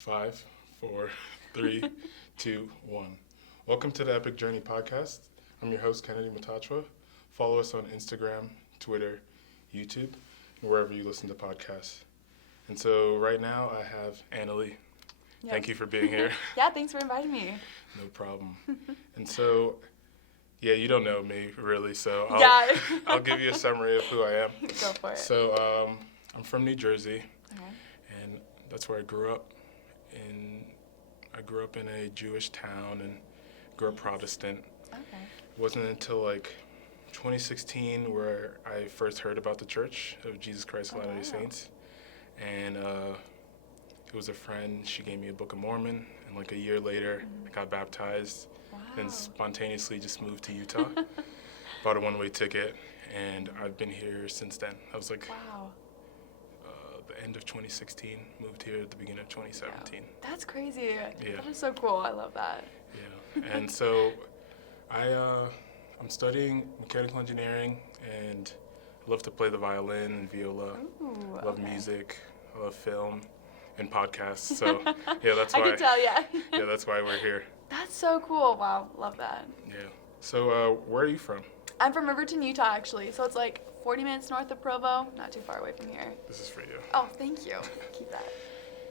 Five, four, three, two, one. Welcome to the Epic Journey podcast. I'm your host, Kennedy Matachwa. Follow us on Instagram, Twitter, YouTube, and wherever you listen to podcasts. And so right now I have Annali. Yep. Thank you for being here. Yeah, thanks for inviting me. No problem. And so, you don't know me really, so I'll give you a summary of who I am. Go for it. So I'm from New Jersey, Okay. and that's where I grew up. I grew up in a Jewish town and grew up Protestant. Okay. It wasn't until 2016 where I first heard about the Church of Jesus Christ of Latter-day Saints. And it was a friend, she gave me a Book of Mormon, and a year later I got baptized. Wow. And spontaneously just moved to Utah. Bought a one-way ticket, and I've been here since then. I was Wow. The end of 2016, moved here at the beginning of 2017. That's crazy. Yeah. That is so cool. I love that. Yeah, and so I'm studying mechanical engineering, and I love to play the violin and viola. Ooh, I love okay. music, I love film, and podcasts. So yeah, that's I why. can tell, yeah. Yeah, that's why we're here. That's so cool. Wow, love that. Yeah. So where are you from? I'm from Riverton, Utah, actually. So it's 40 minutes north of Provo. Not too far away from here. This is for you. Oh, thank you. Keep that.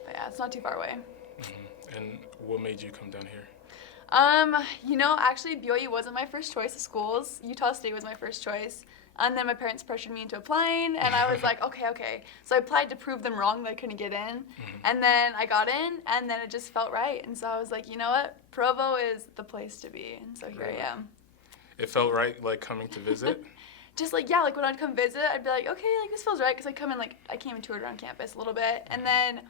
But yeah, it's not too far away. Mm-hmm. And what made you come down here? Actually, BYU wasn't my first choice of schools. Utah State was my first choice. And then my parents pressured me into applying, and I was like, okay. So I applied to prove them wrong that I couldn't get in. Mm-hmm. And then I got in, and then it just felt right. And so I was like, you know what? Provo is the place to be. And so here Really? I am. It felt right, coming to visit? Just when I'd come visit, I'd be like, okay, this feels right. Because I come in, I came and toured around campus a little bit. And then,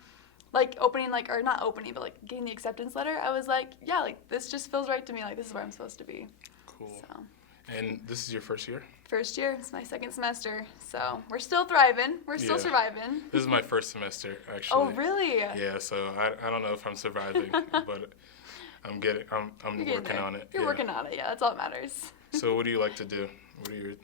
opening, or not opening, but, getting the acceptance letter, I was like, yeah, this just feels right to me. This is where I'm supposed to be. Cool. So. And this is your first year? First year. It's my second semester. So we're still thriving. We're still surviving. This is my first semester, actually. Oh, really? Yeah, so I don't know if I'm surviving, but I'm working on it. You're working on it, yeah. That's all that matters. So what do you like to do? What are your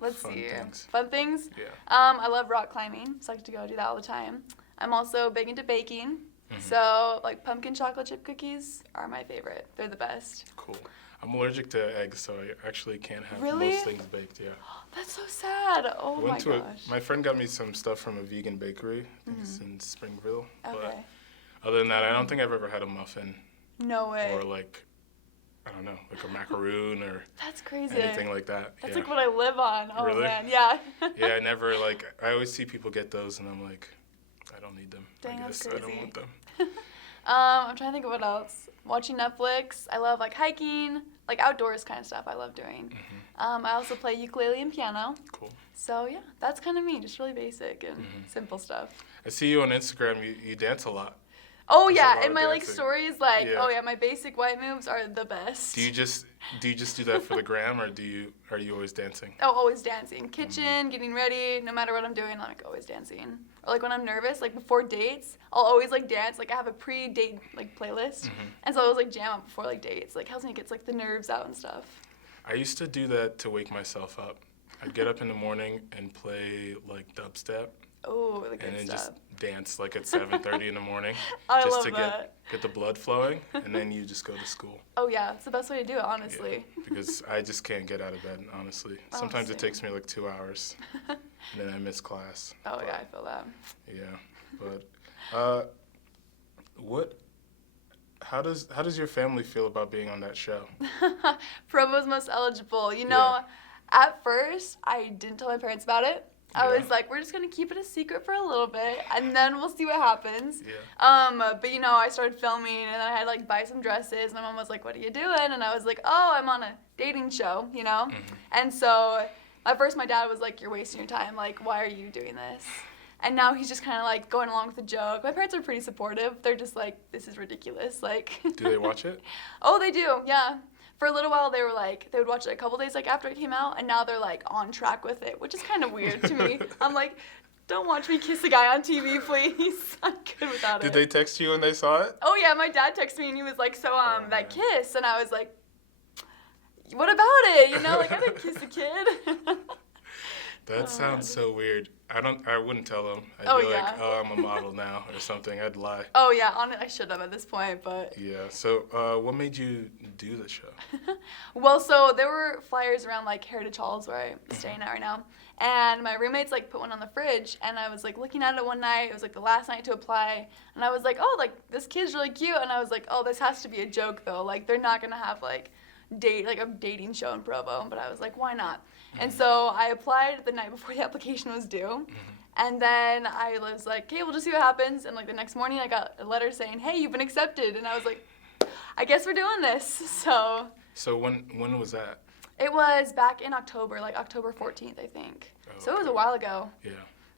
Let's fun see. things? Fun things? Yeah. I love rock climbing, so I like to go do that all the time. I'm also big into baking. Mm-hmm. So, pumpkin chocolate chip cookies are my favorite. They're the best. Cool. I'm allergic to eggs, so I actually can't have Really? most things baked, yeah. That's so sad. Oh my gosh. My friend got me some stuff from a vegan bakery. I think it's in Springville. Okay. But other than that, I don't think I've ever had a muffin No way. or I don't know, a macaroon or That's crazy. anything like that. That's yeah. what I live on. Oh Really? man, yeah. Yeah, I never I always see people get those and I'm like, I don't need them. Dang, I that's guess I don't crazy. want them. I'm trying to think of what else. Watching Netflix. I love hiking, outdoors kind of stuff I love doing. Mm-hmm. I also play ukulele and piano. Cool. So yeah, that's kind of me, just really basic and simple stuff. I see you on Instagram. You dance a lot. Oh There's a yeah, lot and of my dancing. stories Yeah. oh yeah, my basic white moves are the best. Do you just do that for the gram, or are you always dancing? Oh, always dancing. Kitchen, getting ready, no matter what I'm doing, I'm always dancing. Or when I'm nervous, before dates, I'll always dance. I have a pre-date playlist, and so I always jam up before dates. Helps me get the nerves out and stuff. I used to do that to wake myself up. I'd get up in the morning and play dubstep, Oh, the good and then stuff. just dance at 7:30 in the morning, I just love to that. get the blood flowing, and then you just go to school. Oh yeah, it's the best way to do it, honestly. Yeah, because I just can't get out of bed, honestly. Oh, Sometimes it same. takes me 2 hours, and then I miss class. Oh yeah, I feel that. Yeah, but how does your family feel about being on that show? Provo's most eligible. Yeah. At first, I didn't tell my parents about it. I Yeah. was like, we're just going to keep it a secret for a little bit, and then we'll see what happens. Yeah. But, I started filming, and then I had to, buy some dresses. My mom was like, what are you doing? And I was like, oh, I'm on a dating show, And so, at first, my dad was like, you're wasting your time. Why are you doing this? And now he's just kind of, going along with the joke. My parents are pretty supportive. They're just like, this is ridiculous. Do they watch it? Oh, they do, yeah. For a little while, they were they would watch it a couple days after it came out, and now they're on track with it, which is kind of weird to me. I'm like, don't watch me kiss a guy on TV, please. I'm good without it. Did they text you when they saw it? Oh yeah, my dad texted me and he was like, so that man. kiss, and I was like, what about it? I didn't kiss a kid. That sounds so weird. I wouldn't tell him. I'd be like, oh, I'm a model now or something. I'd lie. Oh, yeah. I should have at this point, but... Yeah. So what made you do the show? Well, so there were flyers around, like, Heritage Halls where I'm staying at right now. And my roommates, like, put one on the fridge. And I was, like, looking at it one night. It was, like, the last night to apply. And I was like, oh, like, this kid's really cute. And I was like, oh, this has to be a joke, though. Like, they're not going to have, like a dating show in Provo. But I was like, why not? And so I applied the night before the application was due. And then I was like, okay, we'll just see what happens. And, like, the next morning I got a letter saying, hey, you've been accepted. And I was like, I guess we're doing this. So when was that? it was back in October, like October 14th, I think. Oh, so it was a while ago. Yeah.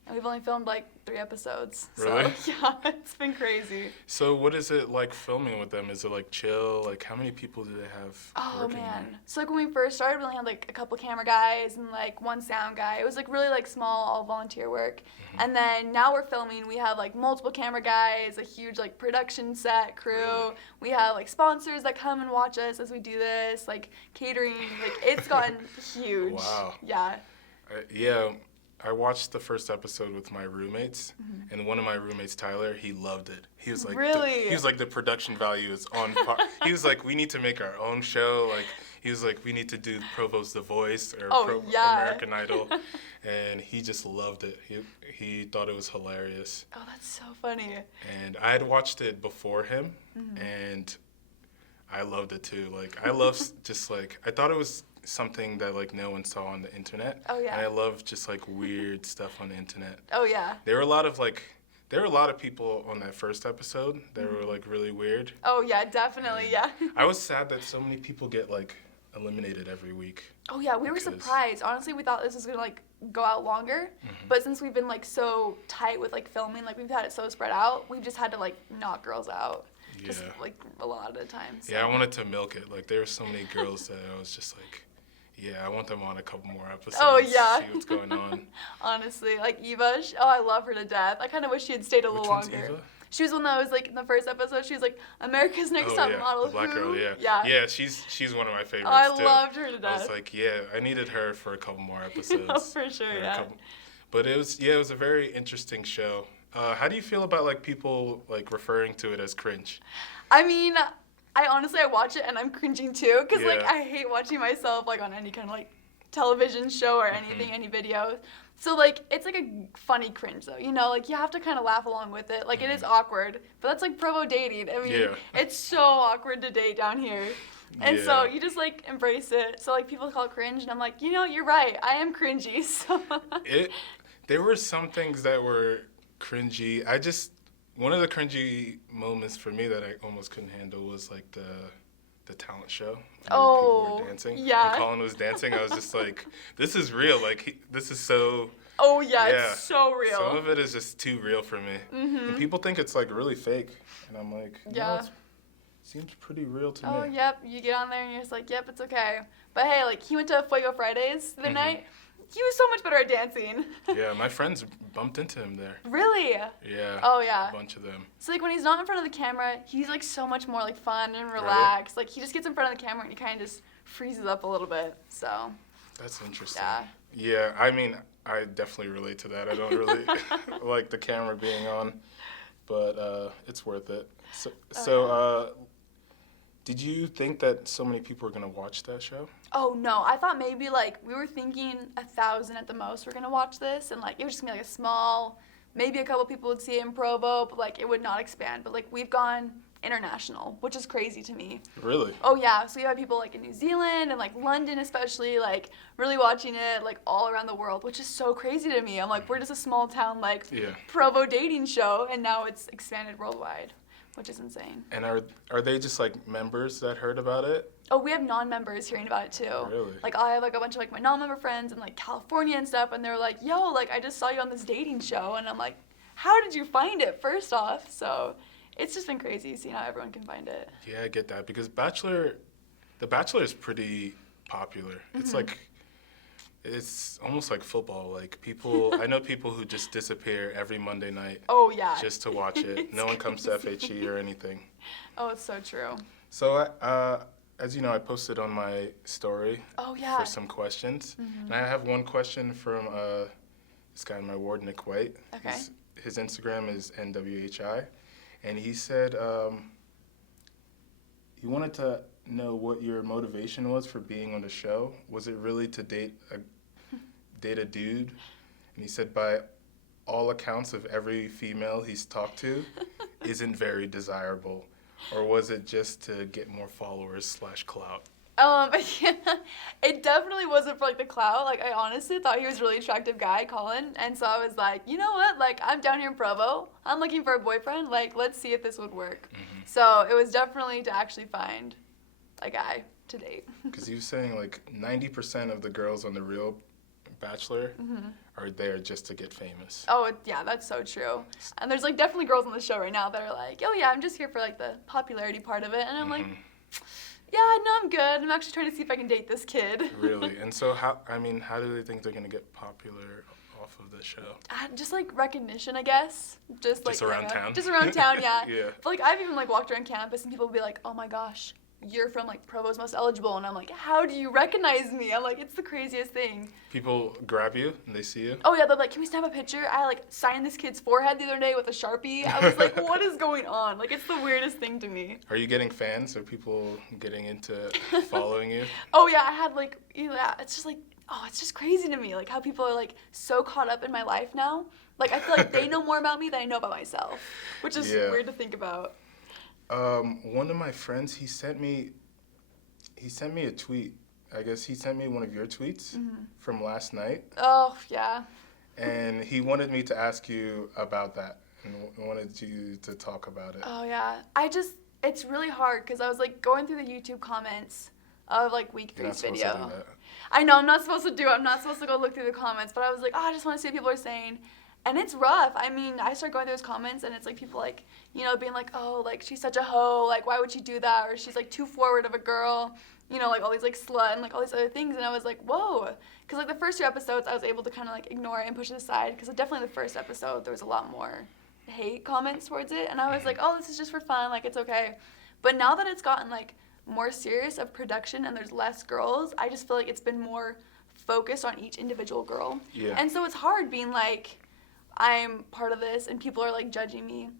And we've only filmed like 3 episodes. Really? So, yeah, it's been crazy. So what is it like filming with them? Is it like chill? Like how many people do they have working Man. there? So like when we first started, we only had like a couple camera guys and like 1 sound guy. It was like really like small, all volunteer work. And then now we're filming, we have like multiple camera guys, a huge like production set crew. We have like sponsors that come and watch us as we do this, like catering. Like it's gotten huge. Wow. Yeah. Yeah. I watched the first episode with my roommates, and one of my roommates, Tyler, he loved it. He was like, Really? he was like, the production value is on par. He was like, we need to make our own show. Like, he was like, we need to do Provo's The Voice or American Idol, and he just loved it. He thought it was hilarious. Oh, that's so funny. And I had watched it before him, and I loved it too. Like, I love just like, I thought it was something that like no one saw on the internet. Oh yeah. And I love just like weird stuff on the internet. Oh yeah. There were a lot of people on that first episode that were like really weird. Oh yeah, definitely, yeah. I was sad that so many people get like eliminated every week. Oh yeah, we were surprised. Honestly, we thought this was gonna like go out longer, but since we've been like so tight with like filming, like we've had it so spread out, we've just had to like knock girls out. Just like a lot of times. So. Yeah, I wanted to milk it. Like there were so many girls that I was just like, yeah, I want them on a couple more episodes. Oh yeah. See what's going on. Honestly, like Eva, I love her to death. I kind of wish she had stayed a little longer. Which one's Eva? She was the one that was like in the first episode. She was like America's Next Top Model. The black girl, yeah. Yeah, she's one of my favorites. I too. loved her to death. I was like, yeah, I needed her for a couple more episodes. Oh, for sure, yeah. But it was a very interesting show. How do you feel about like people like referring to it as cringe? I mean, I watch it and I'm cringing too, because like Yeah. I hate watching myself like on any kind of like television show or anything, any video. So like it's like a funny cringe though, you know, like you have to kind of laugh along with it. Like it is awkward, but that's like Provo dating. I mean, it's so awkward to date down here. And so you just like embrace it. So like people call it cringe and I'm like, you know, you're right. I am cringy. So there were some things that were cringy. One of the cringy moments for me that I almost couldn't handle was like the talent show. People were dancing. Yeah. When Colin was dancing, I was just like, this is real. Like, this is so... Oh, yeah, it's so real. Some of it is just too real for me. And people think it's like really fake. And I'm like, no, it seems pretty real to me. Oh, yep. You get on there and you're just like, yep, it's okay. But hey, like he went to Fuego Fridays the other night. He was so much better at dancing. Yeah, my friends bumped into him there. Really? Yeah. Oh, yeah. A bunch of them. So, like, when he's not in front of the camera, he's, like, so much more, like, fun and relaxed. Really? Like, he just gets in front of the camera and he kind of just freezes up a little bit, so. That's interesting. Yeah. Yeah, I mean, I definitely relate to that. I don't really like the camera being on, but it's worth it. So, did you think that so many people were going to watch that show? Oh, no. I thought maybe, like, we were thinking 1,000 at the most were going to watch this. And, like, it was just going to be, like, a small, maybe a couple people would see it in Provo, but, like, it would not expand. But, like, we've gone international, which is crazy to me. Really? Oh, yeah. So you have people, like, in New Zealand and, like, London especially, like, really watching it, like, all around the world, which is so crazy to me. I'm like, we're just a small town, like, Provo dating show, and now it's expanded worldwide, which is insane. And are they just, like, members that heard about it? Oh, we have non-members hearing about it, too. Really? Like, I have, like, a bunch of, like, my non-member friends in, like, California and stuff, and they're like, yo, like, I just saw you on this dating show, and I'm like, how did you find it, first off? So it's just been crazy seeing how everyone can find it. Yeah, I get that, because The Bachelor is pretty popular. It's like, it's almost like football. Like, I know people who just disappear every Monday night. Oh, yeah. Just to watch it. No one comes to FHE or anything. Oh, it's so true. So, as you know, I posted on my story Oh, yeah. for some questions. And I have one question from this guy in my ward, Nick White. Okay. His Instagram is NWHI. And he said he wanted to know what your motivation was for being on the show. Was it really to date a dude? And he said, by all accounts of every female he's talked to, isn't very desirable. Or was it just to get more followers / clout? Yeah, it definitely wasn't for, like, the clout. Like, I honestly thought he was a really attractive guy, Colin. And so I was like, you know what? Like, I'm down here in Provo. I'm looking for a boyfriend. Like, let's see if this would work. So it was definitely to actually find a guy to date. Because he was saying, like, 90% of the girls on The Real Bachelor are there just to get famous. Oh, yeah, that's so true. And there's, like, definitely girls on the show right now that are like, oh, yeah, I'm just here for, like, the popularity part of it. And I'm like, yeah, no, I'm good. I'm actually trying to see if I can date this kid. Really? And so, how do they think they're going to get popular off of the show? Just, like, recognition, I guess. Just around town? Just around town, yeah. Yeah. But, like, I've even, like, walked around campus and people will be like, oh, my gosh, you're from, like, Provo's Most Eligible. And I'm like, how do you recognize me? I'm like, it's the craziest thing. People grab you and they see you? Oh, yeah, they're like, can we snap a picture? I, like, signed this kid's forehead the other day with a Sharpie. I was like, what is going on? Like, it's the weirdest thing to me. Are you getting fans? Are people getting into following you? Oh, yeah, I had, like, yeah, it's just, like, oh, it's just crazy to me, like, how people are, like, so caught up in my life now. Like, I feel like they know more about me than I know about myself, which is weird to think about. One of my friends, he sent me a tweet. I guess he sent me one of your tweets from last night. Oh, yeah. And he wanted me to ask you about that and wanted you to talk about it. Oh, yeah. It's really hard because I was, like, going through the YouTube comments of, like, week 3's video. You're not supposed to do that. I know, I'm not supposed to go look through the comments, but I was like, oh, I just want to see what people are saying. And it's rough. I mean, I start going through those comments, and it's, like, people, like, you know, being like, oh, like, she's such a hoe. Like, why would she do that? Or she's, like, too forward of a girl. You know, like, all these, like, slut and, like, all these other things. And I was like, whoa. Because, like, the first 2 episodes, I was able to kind of, like, ignore it and push it aside. Because definitely the first episode, there was a lot more hate comments towards it. And I was like, oh, this is just for fun. Like, it's okay. But now that it's gotten, like, more serious of production and there's less girls, I just feel like it's been more focused on each individual girl. Yeah. And so it's hard being like, I'm part of this and people are, like, judging me.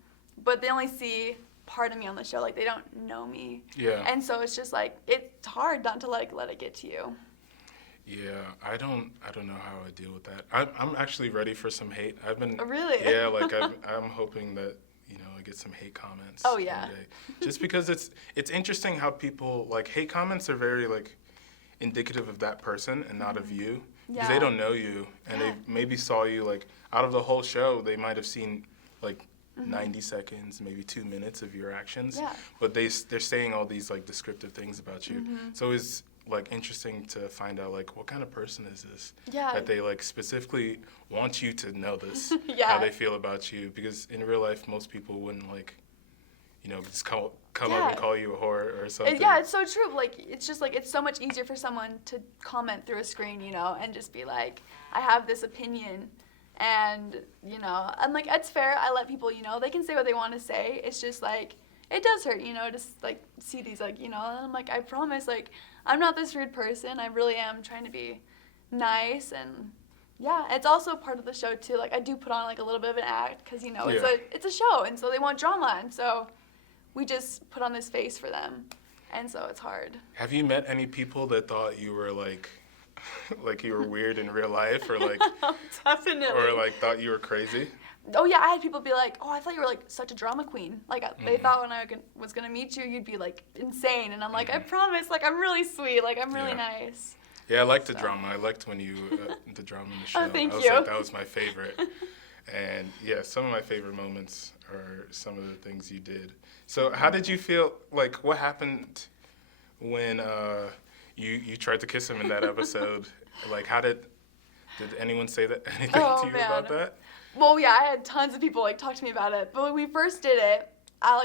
But they only see part of me on the show, like, they don't know me. Yeah. And so it's just like, it's hard not to, like, let it get to you. Yeah, I don't know how I deal with that. I'm actually ready for some hate. I've been Really? Yeah, like I'm hoping that, you know, I get some hate comments. Oh, yeah. one day. Just because it's interesting how people, like, hate comments are very, like, indicative of that person and not of you. Because they don't know you and they maybe saw you, like, out of the whole show, they might have seen, like, 90 seconds, maybe 2 minutes of your actions. Yeah. But they're saying all these, like, descriptive things about you. So it's, like, interesting to find out, like, what kind of person is this? Yeah. That they, like, specifically want you to know this, Yeah. how they feel about you. Because in real life, most people wouldn't, like, you know, just come up and call you a whore or something. Yeah, it's so true. Like, it's just, like, it's so much easier for someone to comment through a screen, you know, and just be like, I have this opinion. And, you know, and, like, it's fair. I let people, you know, they can say what they want to say. It's just, like, it does hurt, you know, just, like, see these, like, you know, and I'm like, I promise, like, I'm not this rude person. I really am trying to be nice. And, yeah, it's also part of the show, too. Like, I do put on, like, a little bit of an act because, you know, it's a show. And so they want drama. And so we just put on this face for them. And so it's hard. Have you met any people that thought you were, like you were weird in real life, or, like, Definitely. or, like, thought you were crazy? Oh, yeah, I had people be like, oh, I thought you were, like, such a drama queen. Like, they thought when I was going to meet you, you'd be, like, insane. And I'm like, I promise, like, I'm really sweet. Like, I'm really nice. Yeah, I liked the drama. I liked when you, the drama in the show. Oh, thank I was you. like, that was my favorite. And, yeah, some of my favorite moments are some of the things you did. So how did you feel, like, what happened when you tried to kiss him in that episode? Like, did anyone say anything to you about that? Well, yeah, I had tons of people, like, talk to me about it. But when we first did it, all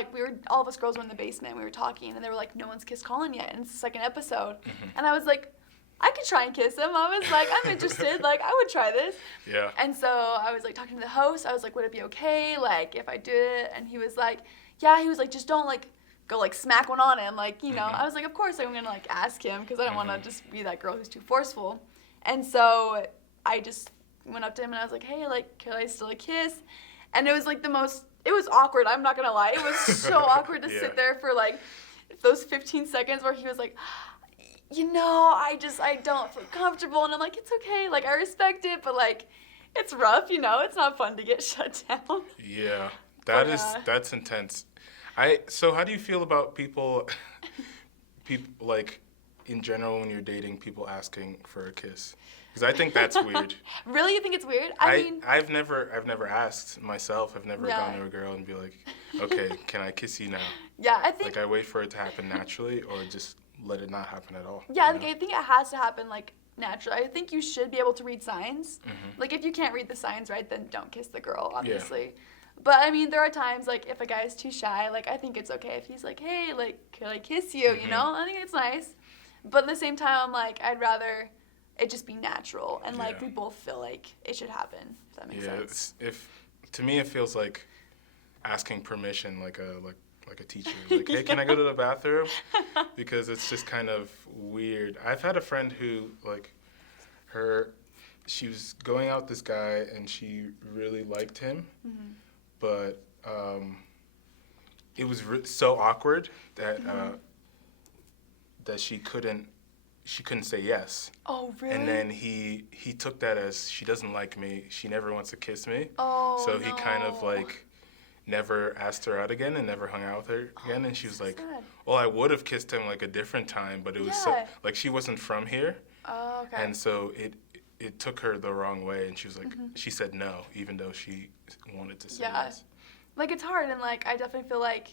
of us girls were in the basement, we were talking, and they were like, no one's kissed Colin yet, and it's the second episode. And I was like, I could try and kiss him. I was like, I'm interested, like, I would try this. Yeah. And so I was, like, talking to the host, I was like, would it be okay, like, if I did it? And he was like, yeah, he was like, just don't, like, go like smack one on him. Like, you know, I was like, of course I'm gonna like ask him because I don't want to just be that girl who's too forceful. And so I just went up to him and I was like, hey, like, could I still kiss? And it was like it was awkward. I'm not gonna lie. It was so awkward to sit there for like those 15 seconds where he was like, you know, I don't feel comfortable. And I'm like, it's okay. Like, I respect it, but like, it's rough, you know? It's not fun to get shut down. Yeah, that's intense. So how do you feel about people like, in general, when you're dating, people asking for a kiss? Because I think that's weird. Really? You think it's weird? I've never asked myself. I've never gone to a girl and be like, okay, can I kiss you now? Yeah, I think. Like, I wait for it to happen naturally, or just let it not happen at all. Yeah, like, I think it has to happen, like, naturally. I think you should be able to read signs. Like, if you can't read the signs right, then don't kiss the girl, obviously. Yeah. But, I mean, there are times, like, if a guy is too shy, like, I think it's okay if he's like, hey, like, could I kiss you, you know? I think it's nice. But at the same time, I'm like, I'd rather it just be natural and, like, we both feel like it should happen, if that makes sense. To me, it feels like asking permission, like a teacher. Like, hey, can I go to the bathroom? Because it's just kind of weird. I've had a friend who, like, she was going out with this guy and she really liked him, but it was so awkward that that she couldn't say yes. Oh, really? And then he took that as, she doesn't like me, she never wants to kiss me. Oh, so he kind of like never asked her out again and never hung out with her again. And she was like, sad. well, I would have kissed him like a different time, but it was so, like, she wasn't from here. Oh, okay. And so it took her the wrong way, and she was like, she said no, even though she wanted to say yes. Like, it's hard, and like, I definitely feel like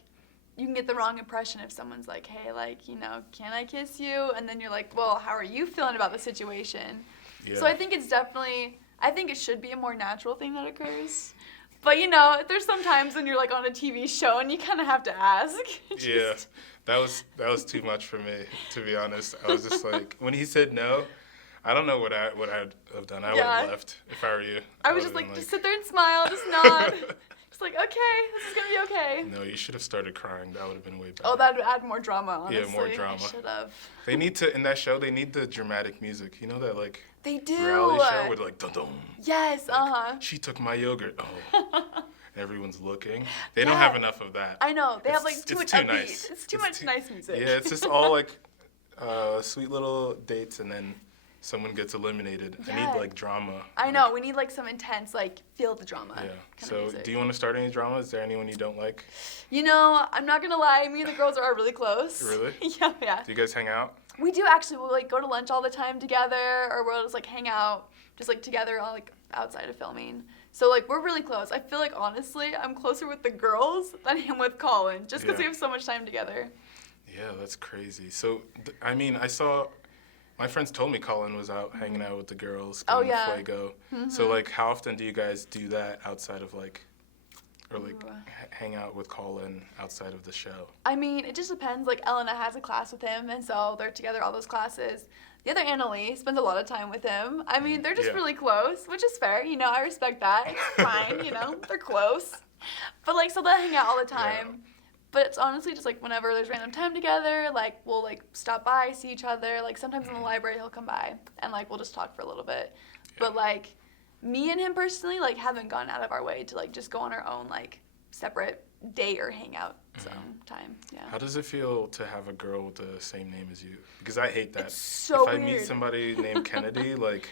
you can get the wrong impression if someone's like, hey, like, you know, can I kiss you? And then you're like, well, how are you feeling about the situation? Yeah. So I think it should be a more natural thing that occurs. But, you know, there's some times when you're, like, on a TV show and you kind of have to ask. Yeah, that was too much for me, to be honest. I was just like, when he said no, I don't know what I'd have done. I would have left if I were you. I was just like, just sit there and smile, just nod. Just like, okay, this is going to be okay. No, you should have started crying. That would have been way better. Oh, that would add more drama, honestly. Yeah, more drama. I should have. They need to, in that show, they need the dramatic music. You know that, like, they do. Reality show with, like, dun-dun. Yes, like, she took my yogurt. Oh. Everyone's looking. They don't have enough of that. I know. They have, like, too much upbeat. Nice. It's too much nice music. Yeah, it's just all, like, sweet little dates, and then someone gets eliminated. Yeah. I need, like, drama. I know. We need, like, some intense, like, feel the drama. Yeah. So, do you want to start any drama? Is there anyone you don't like? You know, I'm not going to lie. Me and the girls are really close. Really? Yeah. Do you guys hang out? We do, actually. We'll, like, go to lunch all the time together, or we'll just, like, hang out just, like, together, like, outside of filming. So, like, we're really close. I feel like, honestly, I'm closer with the girls than I am with Colin, just because we have so much time together. Yeah, that's crazy. So, I mean, my friends told me Colin was out hanging out with the girls, going to Fuego. So, like, how often do you guys do that outside of, like, or, like, hang out with Colin outside of the show? I mean, it just depends. Like, Elena has a class with him, and so they're together all those classes. The other Annali spends a lot of time with him. I mean, they're just really close, which is fair. You know, I respect that. It's fine, you know. They're close. But, like, so they'll hang out all the time. Yeah. But it's honestly just, like, whenever there's random time together, like, we'll, like, stop by, see each other. Like, sometimes in the library he'll come by, and, like, we'll just talk for a little bit. Yeah. But, like, me and him personally, like, haven't gone out of our way to, like, just go on our own, like, separate date or hang out time. Yeah. How does it feel to have a girl with the same name as you? Because I hate that. It's so weird. If I meet somebody named Kennedy, like,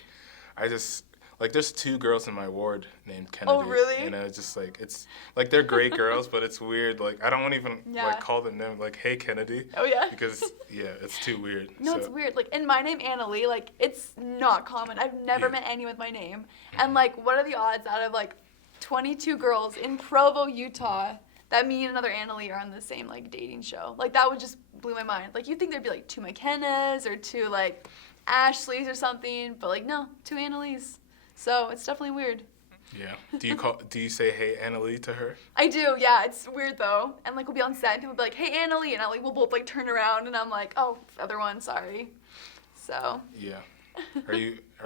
I just, like, there's 2 girls in my ward named Kennedy. Oh, really? And it's just, like, it's, like, they're great girls, but it's weird. Like, I don't want to even, like, call them names, like, hey, Kennedy. Oh, yeah? Because, it's too weird. No, it's weird. Like, in my name, Annali, like, it's not common. I've never met anyone with my name. And, like, what are the odds out of, like, 22 girls in Provo, Utah, that me and another Annali are on the same, like, dating show? Like, that would just blew my mind. Like, you'd think there'd be, like, 2 McKennas or 2, like, Ashleys or something, but, like, no, 2 Annalise. So it's definitely weird. Yeah. Do you say, hey, Annali to her? I do, yeah. It's weird, though. And, like, we'll be on set, and people will be like, hey, Annali, and we'll both, like, turn around, and I'm like, oh, other one, sorry. So. Yeah. Are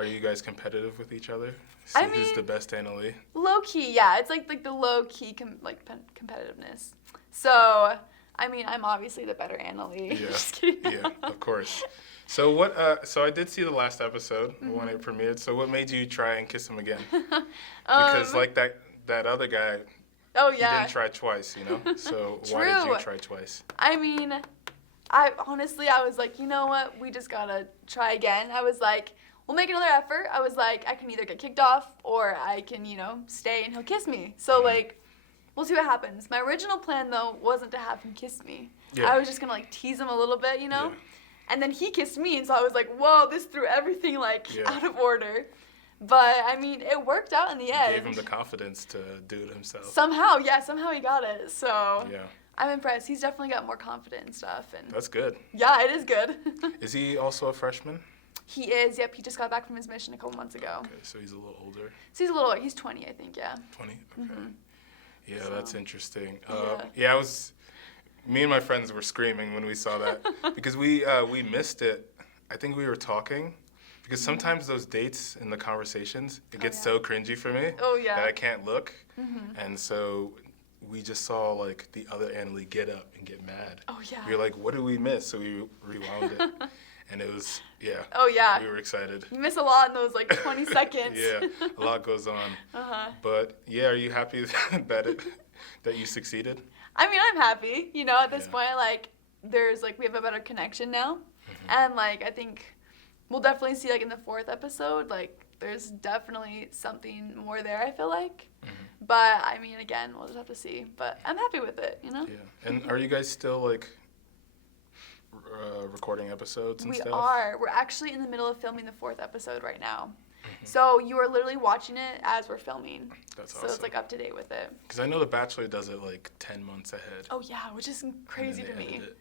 you guys competitive with each other? See who's the best Annali? Low key, yeah. It's like the low key competitiveness. So I mean, I'm obviously the better Annali. Yeah. Just kidding. Yeah, of course. So what? So I did see the last episode when it premiered. So what made you try and kiss him again? Because like that other guy, oh he yeah, didn't try twice, you know. So True. why did you try twice? I mean, I was like, you know what? We just gotta try again. I was like, we'll make another effort. I was like, I can either get kicked off or I can, stay and he'll kiss me. So like, we'll see what happens. My original plan though wasn't to have him kiss me. Yeah. I was just gonna like tease him a little bit, Yeah. And then he kissed me, and so I was like, whoa, this threw everything like Yeah. out of order. But I mean, it worked out in the end. Gave him the confidence to do it himself. Somehow he got it. So Yeah. I'm impressed. He's definitely got more confidence and stuff. And That's good. yeah, it is good. Is he also a freshman? He is. Yep. He just got back from his mission a couple months ago. Okay, so he's a little older. So he's 20, I think. Yeah. 20. Okay. Yeah, So, that's interesting. yeah. Me and my friends were screaming when we saw that because we missed it. I think we were talking because sometimes those dates in the conversations, it gets so cringy for me Oh yeah. that I can't look. And so we just saw like the other Annali get up and get mad. Oh yeah. We were like, what did we miss? So we rewound it. And it was, Oh yeah. we were excited. You miss a lot in those like 20 seconds. Yeah, a lot goes on. But yeah, are you happy that you succeeded? I mean, I'm happy. At this Yeah. point, like, there's like we have a better connection now, and like I think we'll definitely see like in the 4th episode, like there's definitely something more there. I feel like, but I mean, again, we'll just have to see. But I'm happy with it. Yeah. And are you guys still like recording episodes and We stuff? are. We're actually in the middle of filming the 4th episode right now. So you are literally watching it as we're filming. That's So awesome. it's like up to date with it. Because I know The Bachelor does it like 10 months ahead. Oh yeah, which is and crazy then to they me. edit it.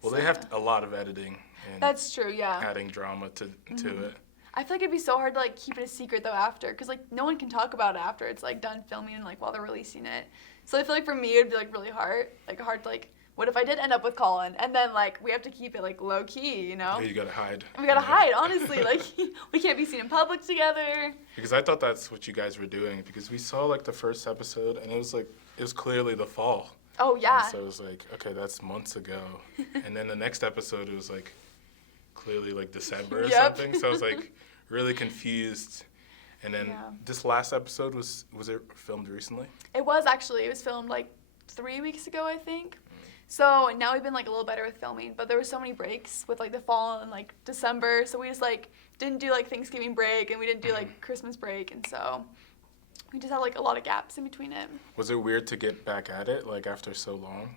Well, So, they have a lot of editing and That's true. Yeah. adding drama to it. I feel like it'd be so hard to like keep it a secret though after, because like no one can talk about it after it's like done filming and like while they're releasing it. So I feel like for me it'd be like really hard to like, what if I did end up with Colin and then like we have to keep it like low key, Yeah, you gotta hide. We gotta hide, honestly. Like we can't be seen in public together. Because I thought that's what you guys were doing. Because we saw like the first episode and it was clearly the fall. Oh yeah. And so it was like, okay, that's months ago. And then the next episode, it was like clearly like December or something. So I was like really confused. And then this last episode, was it filmed recently? It was actually. It was filmed like 3 weeks ago, I think. So now we've been like a little better with filming, but there were so many breaks with like the fall and like December. So we just like didn't do like Thanksgiving break and we didn't do like Christmas break. And so we just had like a lot of gaps in between it. Was it weird to get back at it like after so long?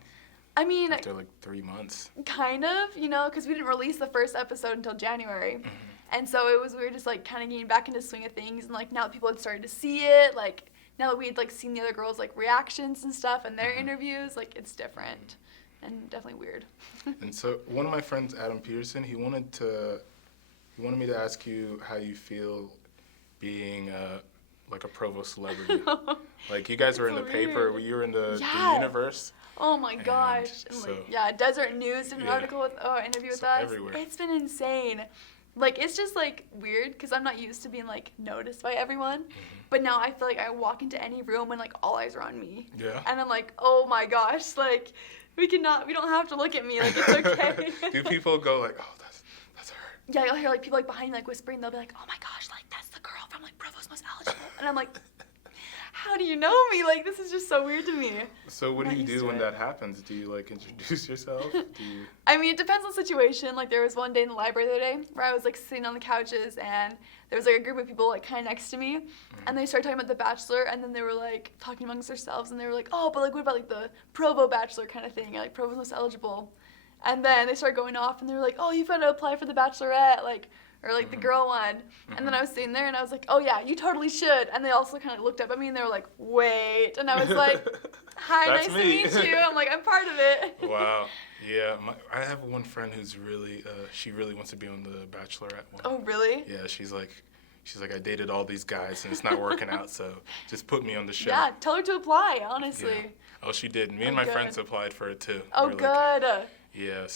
I mean, After like 3 months? kind of, because we didn't release the first episode until January. And so it was weird just like kind of getting back into the swing of things. And like now that people had started to see it, like now that we had like seen the other girls' like reactions and stuff and their interviews, like it's different and definitely weird. And so one of my friends, Adam Peterson, he wanted me to ask you how you feel being like a Provo celebrity. Like you guys were in the so paper, weird. you were in the universe. Oh my gosh. And so- Desert News did an article with interview with So us. everywhere. It's been insane. Like it's just like weird because I'm not used to being like noticed by everyone. But now I feel like I walk into any room and like all eyes are on me. Yeah. And I'm like, oh my gosh, like we don't have to look at me, like it's okay. Do people go like, oh, that's her? Yeah, you'll hear like people like behind me like whispering. They'll be like, "Oh my gosh, like that's the girl from like Provo's Most Eligible," and I'm like, "How do you know me? Like this is just so weird to me." So what I'm do you not used do to when it. that happens? Do you like introduce yourself? Do you? I mean, it depends on the situation. Like there was one day in the library the other day where I was like sitting on the couches and there was like a group of people like kind of next to me, and they started talking about The Bachelor, and then they were like talking amongst themselves, and they were like, "Oh, but like what about like the Provo Bachelor kind of thing? Like Provo's Most Eligible." And then they started going off, and they were like, "Oh, you've got to apply for the Bachelorette, like." Or like the girl one. And then I was sitting there and I was like, oh yeah, you totally should. And they also kind of looked up at me and they were like, wait. And I was like, hi, That's nice me. to meet you. I'm like, I'm part of it. Wow. Yeah, I have one friend who's really, she really wants to be on the Bachelorette one. Oh, really? Yeah, she's like, I dated all these guys and it's not working out, so just put me on the show. Yeah, tell her to apply, honestly. Yeah. Oh, she did. Me and Oh, my good. friends applied for it too. Oh, We're like, good. yeah.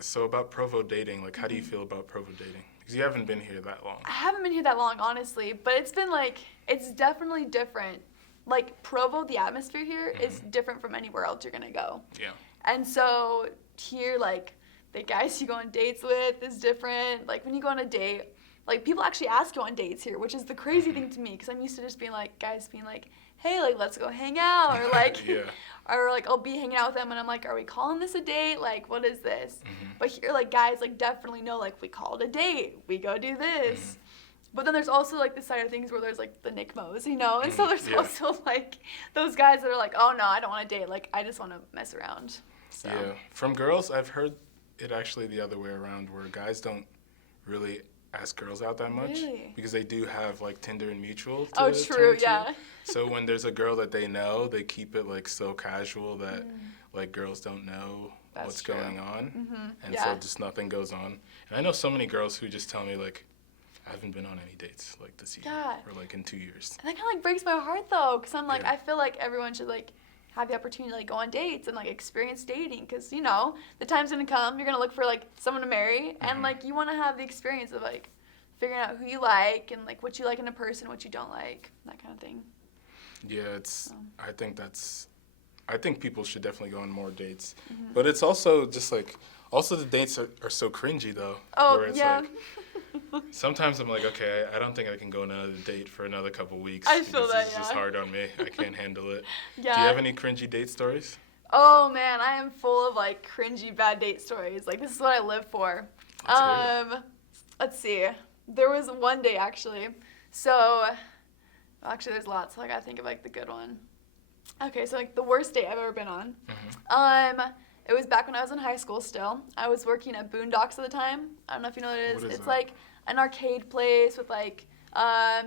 So about Provo dating, like, how do you feel about Provo dating? Because you haven't been here that long. I haven't been here that long, honestly, but it's been like, it's definitely different like, Provo, the atmosphere here is different from anywhere else you're going to go. Yeah. And so here, like, the guys you go on dates with is different. Like, when you go on a date, like, people actually ask you on dates here, which is the crazy thing to me, because I'm used to just being like, guys being like, hey, like, let's go hang out, or like, Yeah. or like, I'll be hanging out with them, and I'm like, are we calling this a date? Like, what is this? But here, like, guys, like, definitely know, like, we called a date, we go do this. But then there's also, like, the side of things where there's, like, the Nick Mo's, you know? And so there's also, like, those guys that are like, oh, no, I don't want to date. Like, I just want to mess around. So. Yeah. From girls, I've heard it actually the other way around, where guys don't really ask girls out that much. Really? Because they do have, like, Tinder and Mutual to Oh, true, turn to. yeah. So when there's a girl that they know, they keep it, like, so casual that, like, girls don't know what's going on. And so just nothing goes on. And I know so many girls who just tell me, like, I haven't been on any dates, like, this year. Yeah. Or, like, in 2 years. And that kind of, like, breaks my heart, though, because I'm like, Yeah. I feel like everyone should, like, have the opportunity to, like, go on dates and, like, experience dating, because, you know, the time's going to come, you're going to look for, like, someone to marry, and, like, you want to have the experience of, like, figuring out who you like and, like, what you like in a person, what you don't like, that kind of thing. Yeah, I think people should definitely go on more dates. But it's also just, like, also the dates are so cringy, though. Oh, where it's yeah. Like, sometimes I'm like, okay, I don't think I can go on another date for another couple weeks. I feel because that, it's just hard on me. I can't handle it. Yeah. Do you have any cringy date stories? Oh, man, I am full of, like, cringy bad date stories. Like, this is what I live for. Let's see. There was one day, actually. So, actually, there's lots, so I gotta think of, like, the good one. Okay, so, like, the worst date I've ever been on. It was back when I was in high school still. I was working at Boondocks at the time. I don't know if you know what it is. What is It's that? like an arcade place with, like,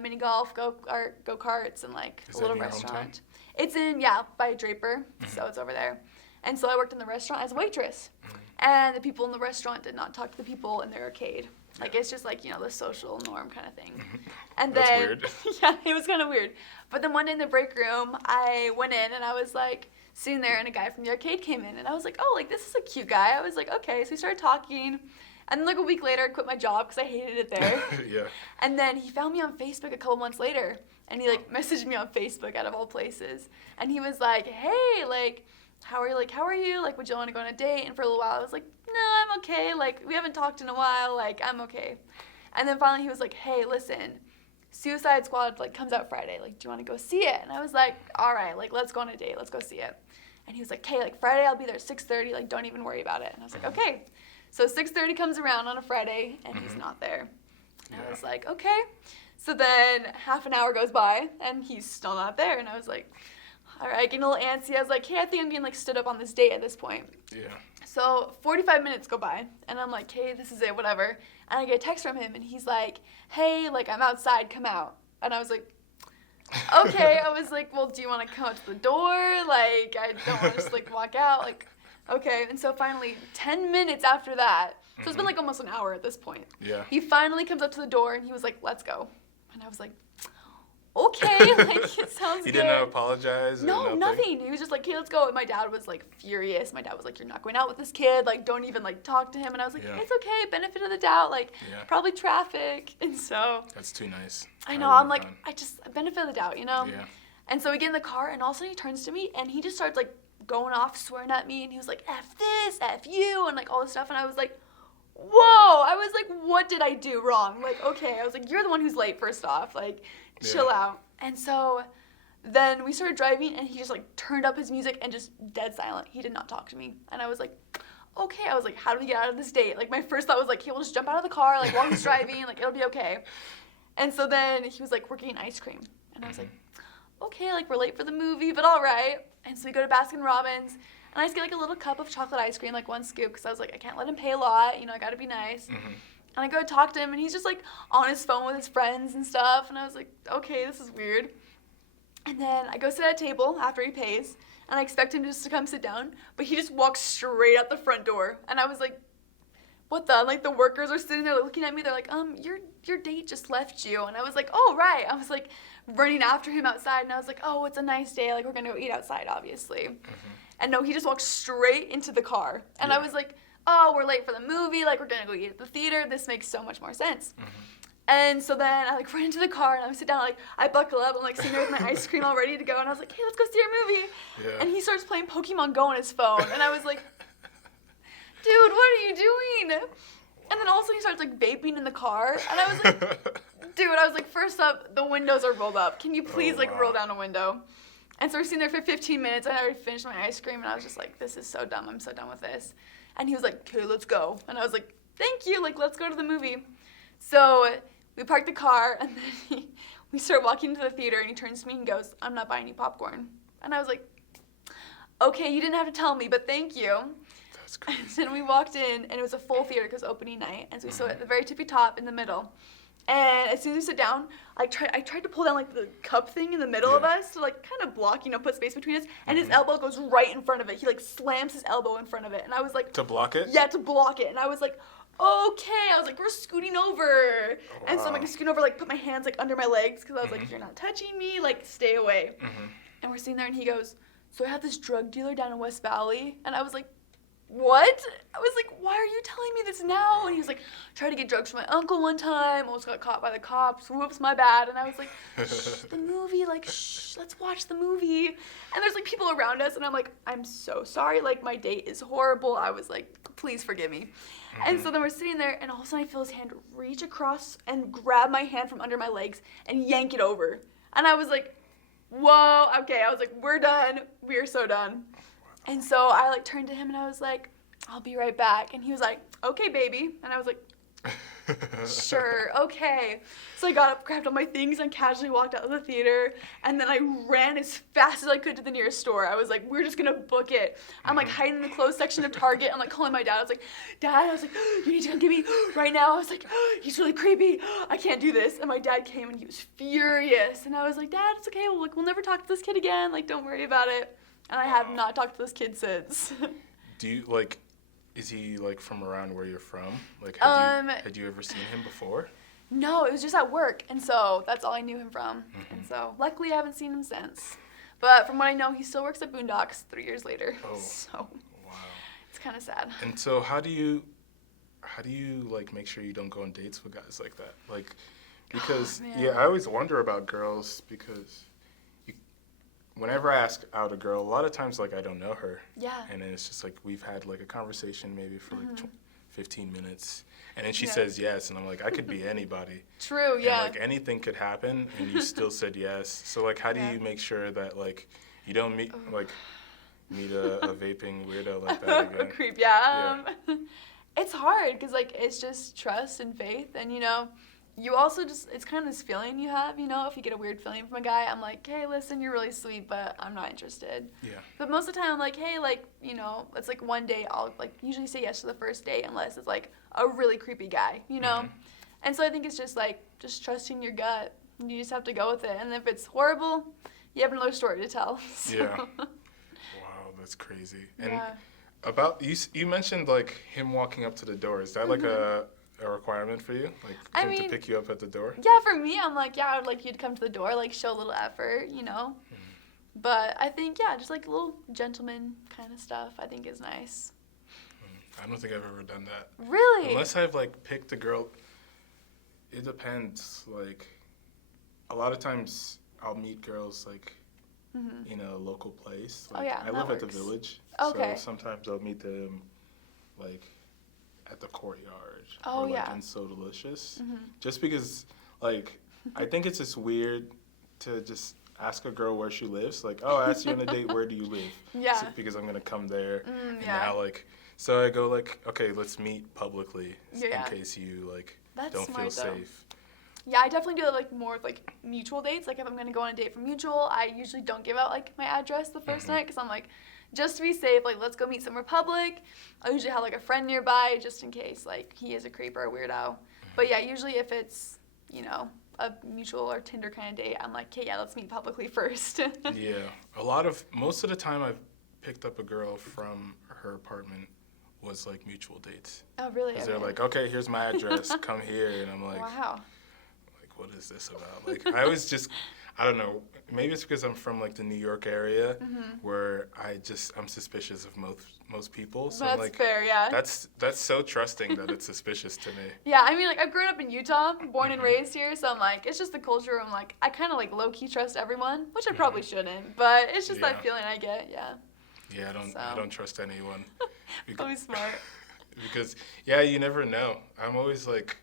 mini golf, go-karts, and, like, Is a that little in your restaurant. It's in, by Draper, so it's over there. And so I worked in the restaurant as a waitress. And the people in the restaurant did not talk to the people in their arcade. Like, it's just, like, you know, the social norm kind of thing. And That's then, weird. yeah, it was kind of weird. But then one day in the break room, I went in and I was, like, sitting there, and a guy from the arcade came in. And I was like, oh, like, this is a cute guy. I was like, okay. So we started talking. And then, like, a week later, I quit my job because I hated it there. Yeah. And then he found me on Facebook a couple months later. And he, like, messaged me on Facebook out of all places. And he was like, hey, like, how are you? Like, would you want to go on a date? And for a little while, I was like, no, I'm okay. Like, we haven't talked in a while. Like, I'm okay. And then finally he was like, hey, listen, Suicide Squad, like, comes out Friday. Like, do you want to go see it? And I was like, all right, like, let's go on a date. Let's go see it. And he was like, okay, like, Friday I'll be there 6:30. Like, don't even worry about it. And I was like, okay. So 6:30 comes around on a Friday, and he's not there. And I was like, okay. So then half an hour goes by, and he's still not there. And I was like, all right, getting a little antsy. I was like, hey, I think I'm getting, like, stood up on this date at this point. Yeah. So 45 minutes go by, and I'm like, hey, this is it, whatever. And I get a text from him, and he's like, hey, like, I'm outside, come out. And I was like, okay. I was like, well, do you want to come out to the door? Like, I don't want to just, like, walk out. Like, okay. And so finally, 10 minutes after that, so it's been, like, almost an hour at this point. Yeah. He finally comes up to the door, and he was like, let's go. And I was like, okay, like, it sounds good. He didn't apologize or No, nothing. He was just like, hey, let's go. And my dad was, like, furious. My dad was like, you're not going out with this kid. Like, don't even, like, talk to him. And I was like, Yeah. it's okay. Benefit of the doubt. Like, Yeah. probably traffic. And so That's too nice. I know. wouldn't I'm like, have I just, benefit of the doubt, you know? Yeah. And so we get in the car, and all of a sudden he turns to me, and he just starts, like, going off, swearing at me. And he was like, F this, F you, and, like, all this stuff. And I was like, whoa. I was like, what did I do wrong? Like, okay. I was like, you're the one who's late, first off. Like, chill out. And so then we started driving, and he just, like, turned up his music and just dead silent. He did not talk to me. And I was like, okay. I was like, how do we get out of this date? Like, my first thought was, like, hey, we'll just jump out of the car, like, while he's driving. Like, it'll be okay. And so then he was like, we're getting ice cream. And I was like, okay, like, we're late for the movie, but all right. And so we go to Baskin-Robbins, and I just get, like, a little cup of chocolate ice cream, like, one scoop, because I was like, I can't let him pay a lot. You know, I got to be nice. And I go to talk to him, and he's just, like, on his phone with his friends and stuff. And I was like, okay, this is weird. And then I go sit at a table after he pays, and I expect him just to come sit down. But he just walks straight out the front door. And I was like, what the? Like, the workers are sitting there looking at me. They're like, your date just left you. And I was like, oh, right. I was, like, running after him outside. And I was like, oh, it's a nice day. Like, we're going to go eat outside, obviously. And no, he just walked straight into the car. And I was like, oh, we're late for the movie, like, we're gonna go eat at the theater, this makes so much more sense. And so then I like run into the car and I sit down, like I buckle up, I'm like sitting there with my ice cream all ready to go, and I was like, hey, let's go see our movie. Yeah. And he starts playing Pokemon Go on his phone, and I was like, dude, what are you doing? And then also he starts like vaping in the car, and I was like, dude, I was like, first up, the windows are rolled up. Can you please like roll down a window? And so we're sitting there for 15 minutes, and I already finished my ice cream, and I was just like, this is so dumb. I'm so done with this. And he was like, okay, let's go. And I was like, thank you. Like, let's go to the movie. So we parked the car, and then we start walking into the theater, and he turns to me and goes, I'm not buying you popcorn. And I was like, okay, you didn't have to tell me, but thank you. That's crazy. And then we walked in, and it was a full theater because opening night. And so we sat at the very tippy top in the middle. And as soon as we sit down, I tried to pull down like the cup thing in the middle of us to like kind of block, put space between us. And his elbow goes right in front of it. He like slams his elbow in front of it. And I was like, To block it? yeah, to block it. And I was like, okay. I was like, we're scooting over. Wow. And so I'm like scooting over, like put my hands like under my legs because I was like, if you're not touching me, like stay away. And we're sitting there, and he goes, so I have this drug dealer down in West Valley. And I was like, what? I was like, why are you telling me this now? And he was like, tried to get drugs from my uncle one time, almost got caught by the cops, whoops, my bad. And I was like, shh, the movie, like, shh, let's watch the movie. And there's like people around us, and I'm like, I'm so sorry, like my date is horrible. I was like, please forgive me. And so then we're sitting there, and all of a sudden I feel his hand reach across and grab my hand from under my legs and yank it over. And I was like, whoa, okay. I was like, we're done. We're so done. And so I like turned to him, and I was like, I'll be right back. And he was like, okay, baby. And I was like, sure, okay. So I got up, grabbed all my things, and casually walked out of the theater. And then I ran as fast as I could to the nearest store. I was like, we're just going to book it. I'm like hiding in the clothes section of Target. I'm like calling my dad. I was like, Dad, I was like, you need to come get me right now. I was like, he's really creepy. I can't do this. And my dad came, and he was furious. And I was like, Dad, it's okay. We'll never talk to this kid again. Like, don't worry about it. And I have not talked to this kid since. Do you, like, is he, like, from around where you're from? Like, had you ever seen him before? No, it was just at work, and so that's all I knew him from. And so, luckily, I haven't seen him since. But from what I know, he still works at Boondocks 3 years later. Oh, so, wow. it's kind of sad. And so how do you, like, make sure you don't go on dates with guys like that? Like, because, I always wonder about girls because whenever I ask out a girl, a lot of times, like, I don't know her. Yeah. And then it's just, like, we've had, like, a conversation maybe for, like, 15 minutes. And then she says yes, and I'm like, I could be anybody. True, yeah. And, like, anything could happen, and you still said yes. So, like, how do you make sure that, like, you don't meet a vaping weirdo like that again? A creep, yeah. It's hard, because, like, it's just trust and faith, and, you also just, it's kind of this feeling you have, if you get a weird feeling from a guy, I'm like, hey, listen, you're really sweet, but I'm not interested. Yeah. But most of the time, I'm like, hey, like, it's like one day I'll, like, usually say yes to the first date unless it's, like, a really creepy guy, And so I think it's just, like, just trusting your gut. You just have to go with it. And if it's horrible, you have another story to tell. So. Yeah. Wow, that's crazy. And about, you mentioned, like, him walking up to the door. Is that, like, a requirement for you? Like, him to pick you up at the door? Yeah, for me, I'm like, I would like you to come to the door, like, show a little effort, But I think, just, like, a little gentleman kind of stuff I think is nice. I don't think I've ever done that. Really? Unless I've, like, picked a girl. It depends. Like, a lot of times I'll meet girls, like, in a local place. Like, I live at the Village. Okay. So sometimes I'll meet them, like, at the courtyard. Oh, or, like, in So Delicious. Just because, like, I think it's just weird to just ask a girl where she lives. Like, oh, I asked you on a date, where do you live? Yeah. So, because I'm going to come there. And now, like, so I go, like, okay, let's meet publicly in case you, like, don't feel safe. Yeah, I definitely do, like, more with, like, mutual dates. Like, if I'm going to go on a date for mutual, I usually don't give out, like, my address the first night because I'm like, just to be safe, like, let's go meet somewhere public. I usually have, like, a friend nearby just in case, like, he is a creep or a weirdo. But, yeah, usually if it's, a mutual or Tinder kind of date, I'm like, okay, let's meet publicly first. Most of the time I've picked up a girl from her apartment was, like, mutual dates. Oh, really? Because they're like, okay, here's my address, come here. And I'm like, wow. Like, what is this about? Like, I I don't know. Maybe it's because I'm from like the New York area, Mm-hmm. where I'm suspicious of most people. So That's I'm like, fair, yeah. that's so trusting that it's suspicious to me. Yeah, I mean, like, I've grown up in Utah, born and Mhm. raised here, so I'm like, it's just the culture. I'm like, I kind of like low-key trust everyone, which I Mhm. probably shouldn't, but it's just Yeah. that feeling I get, yeah. Yeah, I So. don't trust anyone. Probably smart. Because yeah, you never know. I'm always like,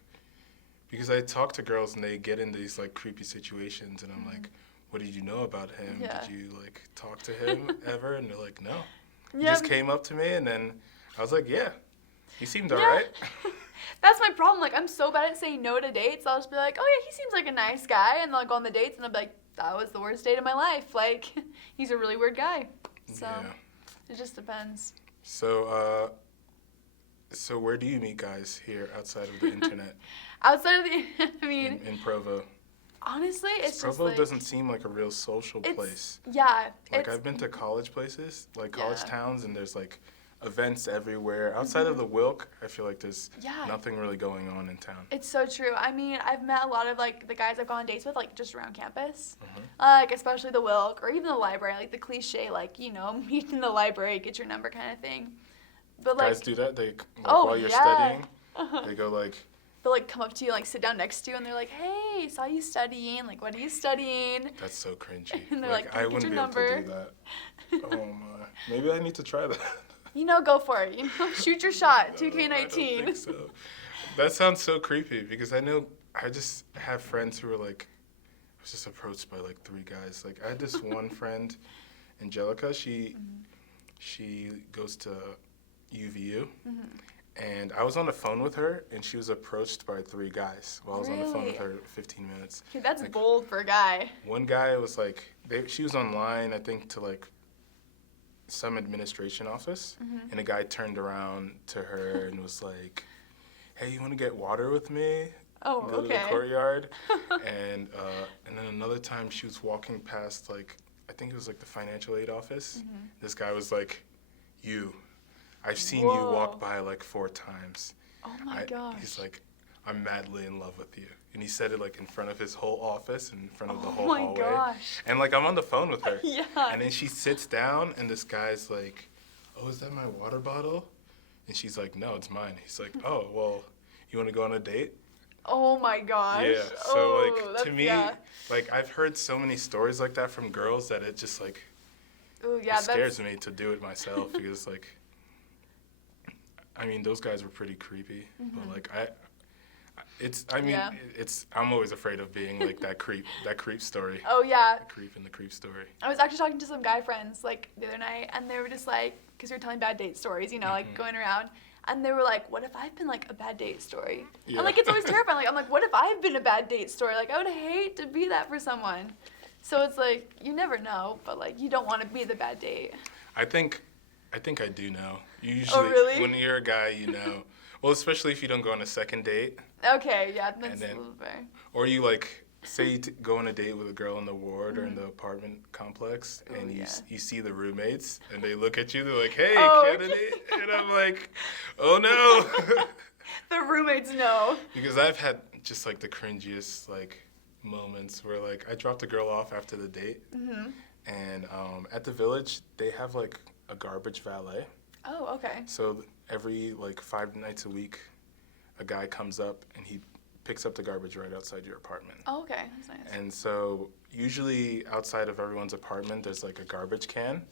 because I talk to girls and they get in these like creepy situations, and I'm like, what did you know about him? Yeah. Did you like talk to him ever? And they're like, no. He Yeah, just came up to me, and then I was like, yeah, he seemed Yeah. alright. That's my problem. Like, I'm so bad at saying no to dates. I'll just be like, oh, yeah, he seems like a nice guy. And then I'll go on the dates, and I'll be like, that was the worst date of my life. Like, he's a really weird guy. So, Yeah. it just depends. So where do you meet guys here outside of the internet? Outside of the, I mean, in Provo? honestly, it's just Provo like, doesn't seem like a real social it's- place. yeah. Like, I've been to college places, like college Yeah. towns, and there's like events everywhere. Outside of the Wilk, I feel like there's Yeah. nothing really going on in town. It's so true. I mean, I've met a lot of, like, the guys I've gone on dates with, like, just around campus. Mhm. Like, especially the Wilk or even the library. Like, the cliche, like, you know, meet in the library, get your number kind of thing. But, like, Guys do that? They Oh, while you're yeah. studying, uh-huh. they go like, They'll, like, come up to you, like, sit down next to you, and they're like, hey, saw you studying. Like, what are you studying? that's so cringy. And they're like, "Can I I get wouldn't be your able to do that. Oh my. Maybe I need to try that. You know, go for it. You know, shoot your shot. No, I 2K19. don't think so. That sounds so creepy because I just have friends who are like, I was just approached by like 3 guys. Like, I had this one friend, Angelica. She goes to UVU, and I was on the phone with her, and she was approached by 3 guys while I was on the phone with Really? her 15 minutes. Okay, that's Like, bold for a guy. One guy was like, she was online, I think, to like some administration office, and a guy turned around to her and was like, hey, you want to get water with me? Oh, Go to the okay. courtyard. And then another time she was walking past, like, I think it was like the financial aid office. This guy was like, I've seen you Whoa. walk by like 4 times. Oh my gosh. He's like, I'm madly in love with you. And he said it like in front of his whole office and in front of the whole Oh my hallway. gosh. And like, I'm on the phone with her. Yeah. And then she sits down, and this guy's like, oh, is that my water bottle? And she's like, no, it's mine. He's like, oh, well, you want to go on a date? Oh my gosh. Yeah. So, Oh, like, to that's- me, yeah. like, I've heard so many stories like that from girls that it just, like, Ooh, yeah, it scares me to do it myself because, like, I mean, those guys were pretty creepy. But, like, Yeah. I'm always afraid of being, like, that creep story. Oh, yeah. The creep in the creep story. I was actually talking to some guy friends, like, the other night, and they were just like, because we were telling bad date stories, you know, like, going around, and they were like, what if I've been, like, a bad date story? Yeah. And, like, it's always terrifying. Like, I'm like, what if I've been a bad date story? Like, I would hate to be that for someone. So it's like, you never know, but, like, you don't want to be the bad date. I think I do know. You usually, really? when you're a guy, you know. Well, especially if you don't go on a second date, Okay, yeah, that's then- a little fair. or you like, say you go on a date with a girl in the ward or in the apartment complex, and Ooh, you yeah. you see the roommates, and they look at you, they're like, "Hey, Oh, Kennedy," and I'm like, "Oh no," The roommates know. because I've had just like the cringiest like moments where like I dropped a girl off after the date, and at the Village they have like a garbage valet. Oh, okay. So every like 5 nights a week, a guy comes up and he picks up the garbage right outside your apartment. Oh, okay, that's nice. And so usually outside of everyone's apartment, there's like a garbage can.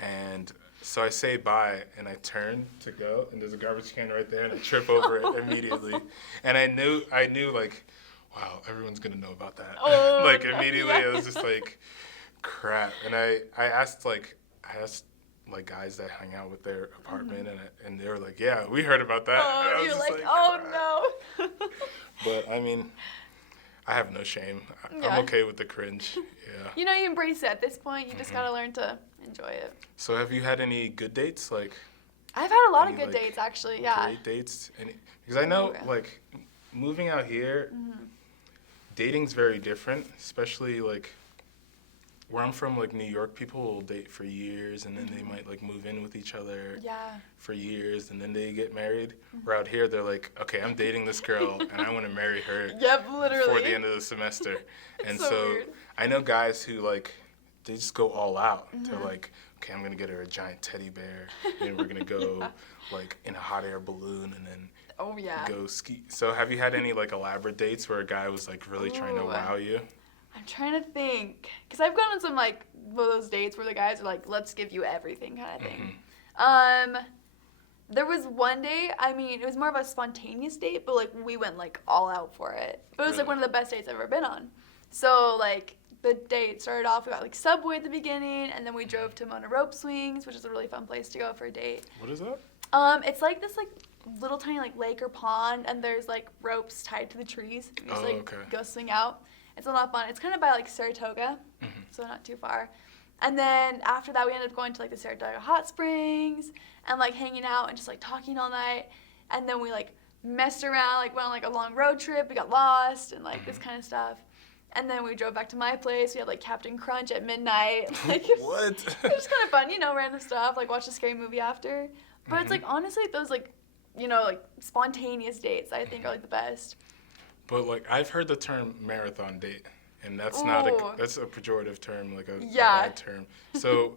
And so I say bye and I turn to go, and there's a garbage can right there, and I trip over it immediately. And I knew like, wow, everyone's gonna know about that. Oh, like no, immediately yeah. I was just like, crap. And I asked like guys that hang out with their apartment, and they were like, yeah, we heard about that. And I Oh, was you're just like, crap. oh no. But I mean, I have no shame. Yeah. I'm okay with the cringe. Yeah. You know, you embrace it at this point. You just gotta learn to enjoy it. So have you had any good dates? Like I've had a lot of Any, good like, dates, actually. Yeah. great dates? Because I know Yeah. like moving out here, dating's very different, especially like where I'm from, like New York, people will date for years, and then they might like move in with each other for years, and then they get married. Where out here, they're like, okay, I'm dating this girl, and I want to marry her. Yep, literally. Before the end of the semester. And so weird. I know guys who like they just go all out. They're like, okay, I'm gonna get her a giant teddy bear, and we're gonna go like in a hot air balloon, and then go ski. So have you had any like elaborate dates where a guy was like really trying to wow you? I'm trying to think, because I've gone on some like one of those dates where the guys are like, let's give you everything kind of thing. There was one day, I mean, it was more of a spontaneous date, but like we went like all out for it. But it was like one of the best dates I've ever been on. So like the date started off, we got like Subway at the beginning, and then we drove to Mona Rope Swings, which is a really fun place to go for a date. What is that? It's like this like little tiny like lake or pond, and there's like ropes tied to the trees. You just go swing out. It's a lot of fun. It's kind of by like Saratoga, so not too far. And then after that, we ended up going to like the Saratoga Hot Springs and like hanging out and just like talking all night. And then we like messed around, like went on like a long road trip. We got lost and like this kind of stuff. And then we drove back to my place. We had like Captain Crunch at midnight. Like, what? It was just kind of fun, you know, random stuff. Like watch a scary movie after. But it's like honestly those like, you know, like spontaneous dates I think are like the best. But like I've heard the term marathon date, and that's that's a pejorative term, like a bad term. So,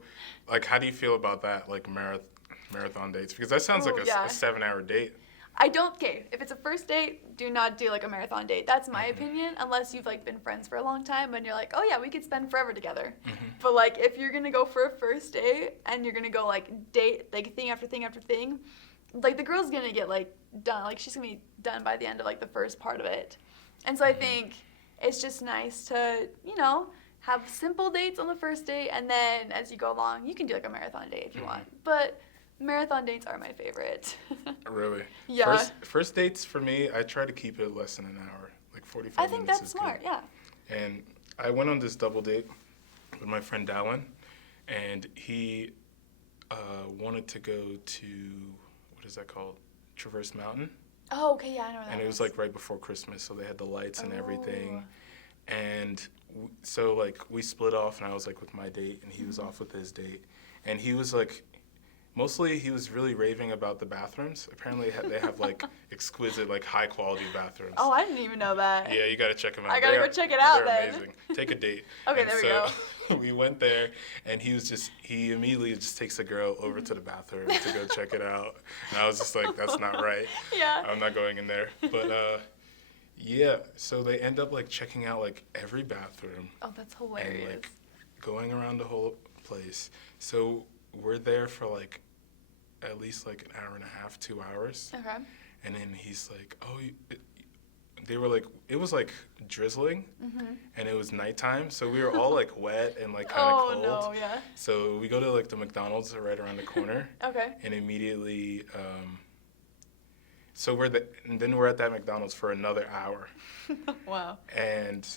like, how do you feel about that, like marathon dates? Because that sounds like a 7-hour date. If it's a first date, do not do like a marathon date. That's my opinion, unless you've like been friends for a long time and you're like, oh yeah, we could spend forever together. But like if you're gonna go for a first date and you're gonna go like date like thing after thing after thing, like the girl's gonna get like done, like she's gonna be done by the end of like the first part of it. And so I think it's just nice to, you know, have simple dates on the first date, and then as you go along, you can do like a marathon date if you want. But marathon dates are my favorite. Really? Yeah. First dates for me, I try to keep it less than an hour, like 45 minutes. I think that's smart, good. And I went on this double date with my friend Dallin, and he wanted to go to, what is that called? Traverse Mountain. Oh, okay, yeah, I know where that is. And it was like right before Christmas, so they had the lights and everything. And so like we split off, and I was like with my date, and he was off with his date. And he was like, mostly he was really raving about the bathrooms. Apparently they have like exquisite, like high quality bathrooms. Oh, I didn't even know that. Yeah, you gotta check them out. I gotta go check it out they're then. Amazing. Take a date. Okay, there we go. We went there, and he immediately just takes a girl over to the bathroom to go check it out. And I was just like, that's not right. Yeah. I'm not going in there. But yeah, so they end up like checking out like every bathroom. Oh, that's hilarious. And like going around the whole place. So we're there for like at least like an hour and a half, 2 hours. Okay. And then he's like, oh, they were like, it was like drizzling, and it was nighttime, so we were all like wet and like kind of cold. Oh, no, yeah. So we go to like the McDonald's right around the corner. Okay. And immediately, and then we're at that McDonald's for another hour. Wow. And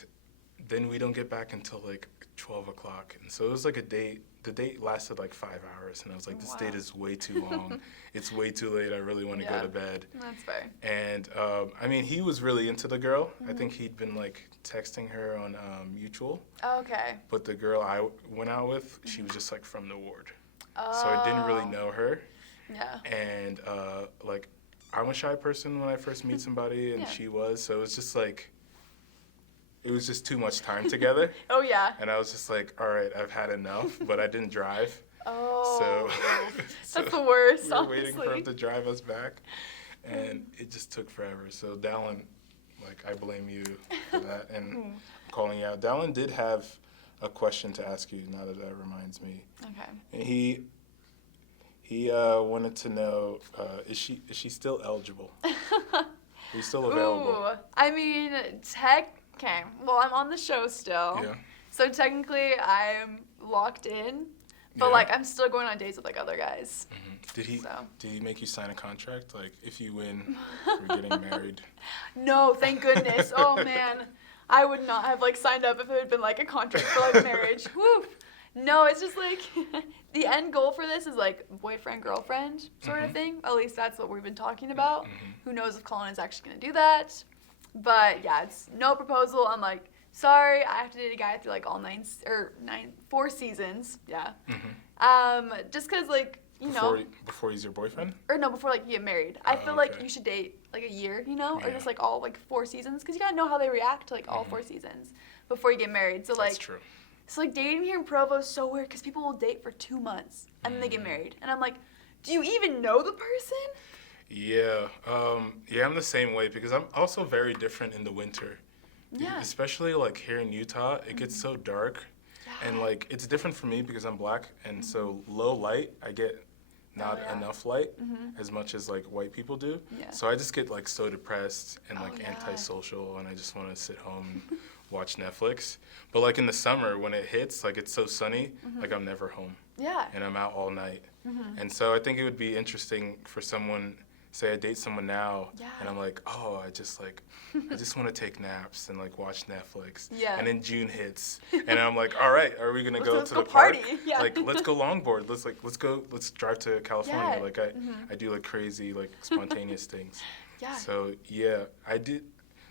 then we don't get back until like 12 o'clock. And so it was like a date. The date lasted like 5 hours, and I was like, this date is way too long. It's way too late. I really want to go to bed. That's fair. And I mean, he was really into the girl. I think he'd been like texting her on Mutual. Okay. But the girl I went out with, she was just like from the ward. So I didn't really know her. Yeah. And like, I'm a shy person when I first meet somebody, and she was. So it was just like, it was just too much time together. Oh, yeah. And I was just like, all right, I've had enough, but I didn't drive. Oh. So that's the worst, we were honestly. waiting for him to drive us back, and it just took forever. So Dallin, like, I blame you for that, and I'm calling you out. Dallin did have a question to ask you, now that reminds me. Okay. And he wanted to know, is she still eligible? Are you still available? Ooh, I mean, okay, well, I'm on the show still. Yeah. So technically, I'm locked in, but like I'm still going on dates with like other guys. Did he make you sign a contract? Like, if you win, we're getting married. No, thank goodness. Oh man, I would not have like signed up if it had been like a contract for like marriage. Woo. No, it's just like the end goal for this is like boyfriend girlfriend sort of thing. At least that's what we've been talking about. Who knows if Colin is actually gonna do that? But yeah, it's no proposal. I'm like sorry, I have to date a guy through like all 4 seasons. Yeah. Just because like, Before he's your boyfriend? Or no, before like you get married. I feel like okay. you should date like a year, or Yeah. just like all like 4 seasons, because you gotta know how they react to like all 4 seasons before you get married. So like, That's true. So like dating here in Provo is so weird because people will date for 2 months and then they get married, and I'm like, do you even know the person? Yeah. I'm the same way because I'm also very different in the winter. Yeah. Especially like here in Utah, it gets so dark. Yeah. And like it's different for me because I'm black, and so low light, I get not enough light as much as like white people do. Yeah. So I just get like so depressed and like yeah. antisocial, and I just want to sit home and watch Netflix. But like in the summer when it hits, like it's so sunny, like I'm never home. Yeah. And I'm out all night. And so I think it would be interesting for someone, say I date someone now, and I'm like, oh, I just want to take naps and like watch Netflix. Yeah. And then June hits, and I'm like, all right, are we gonna go Let's to go the park? party. Yeah. Like, let's go longboard. Let's drive to California. Yeah. Like I do like crazy like spontaneous things. Yeah. So yeah, I did.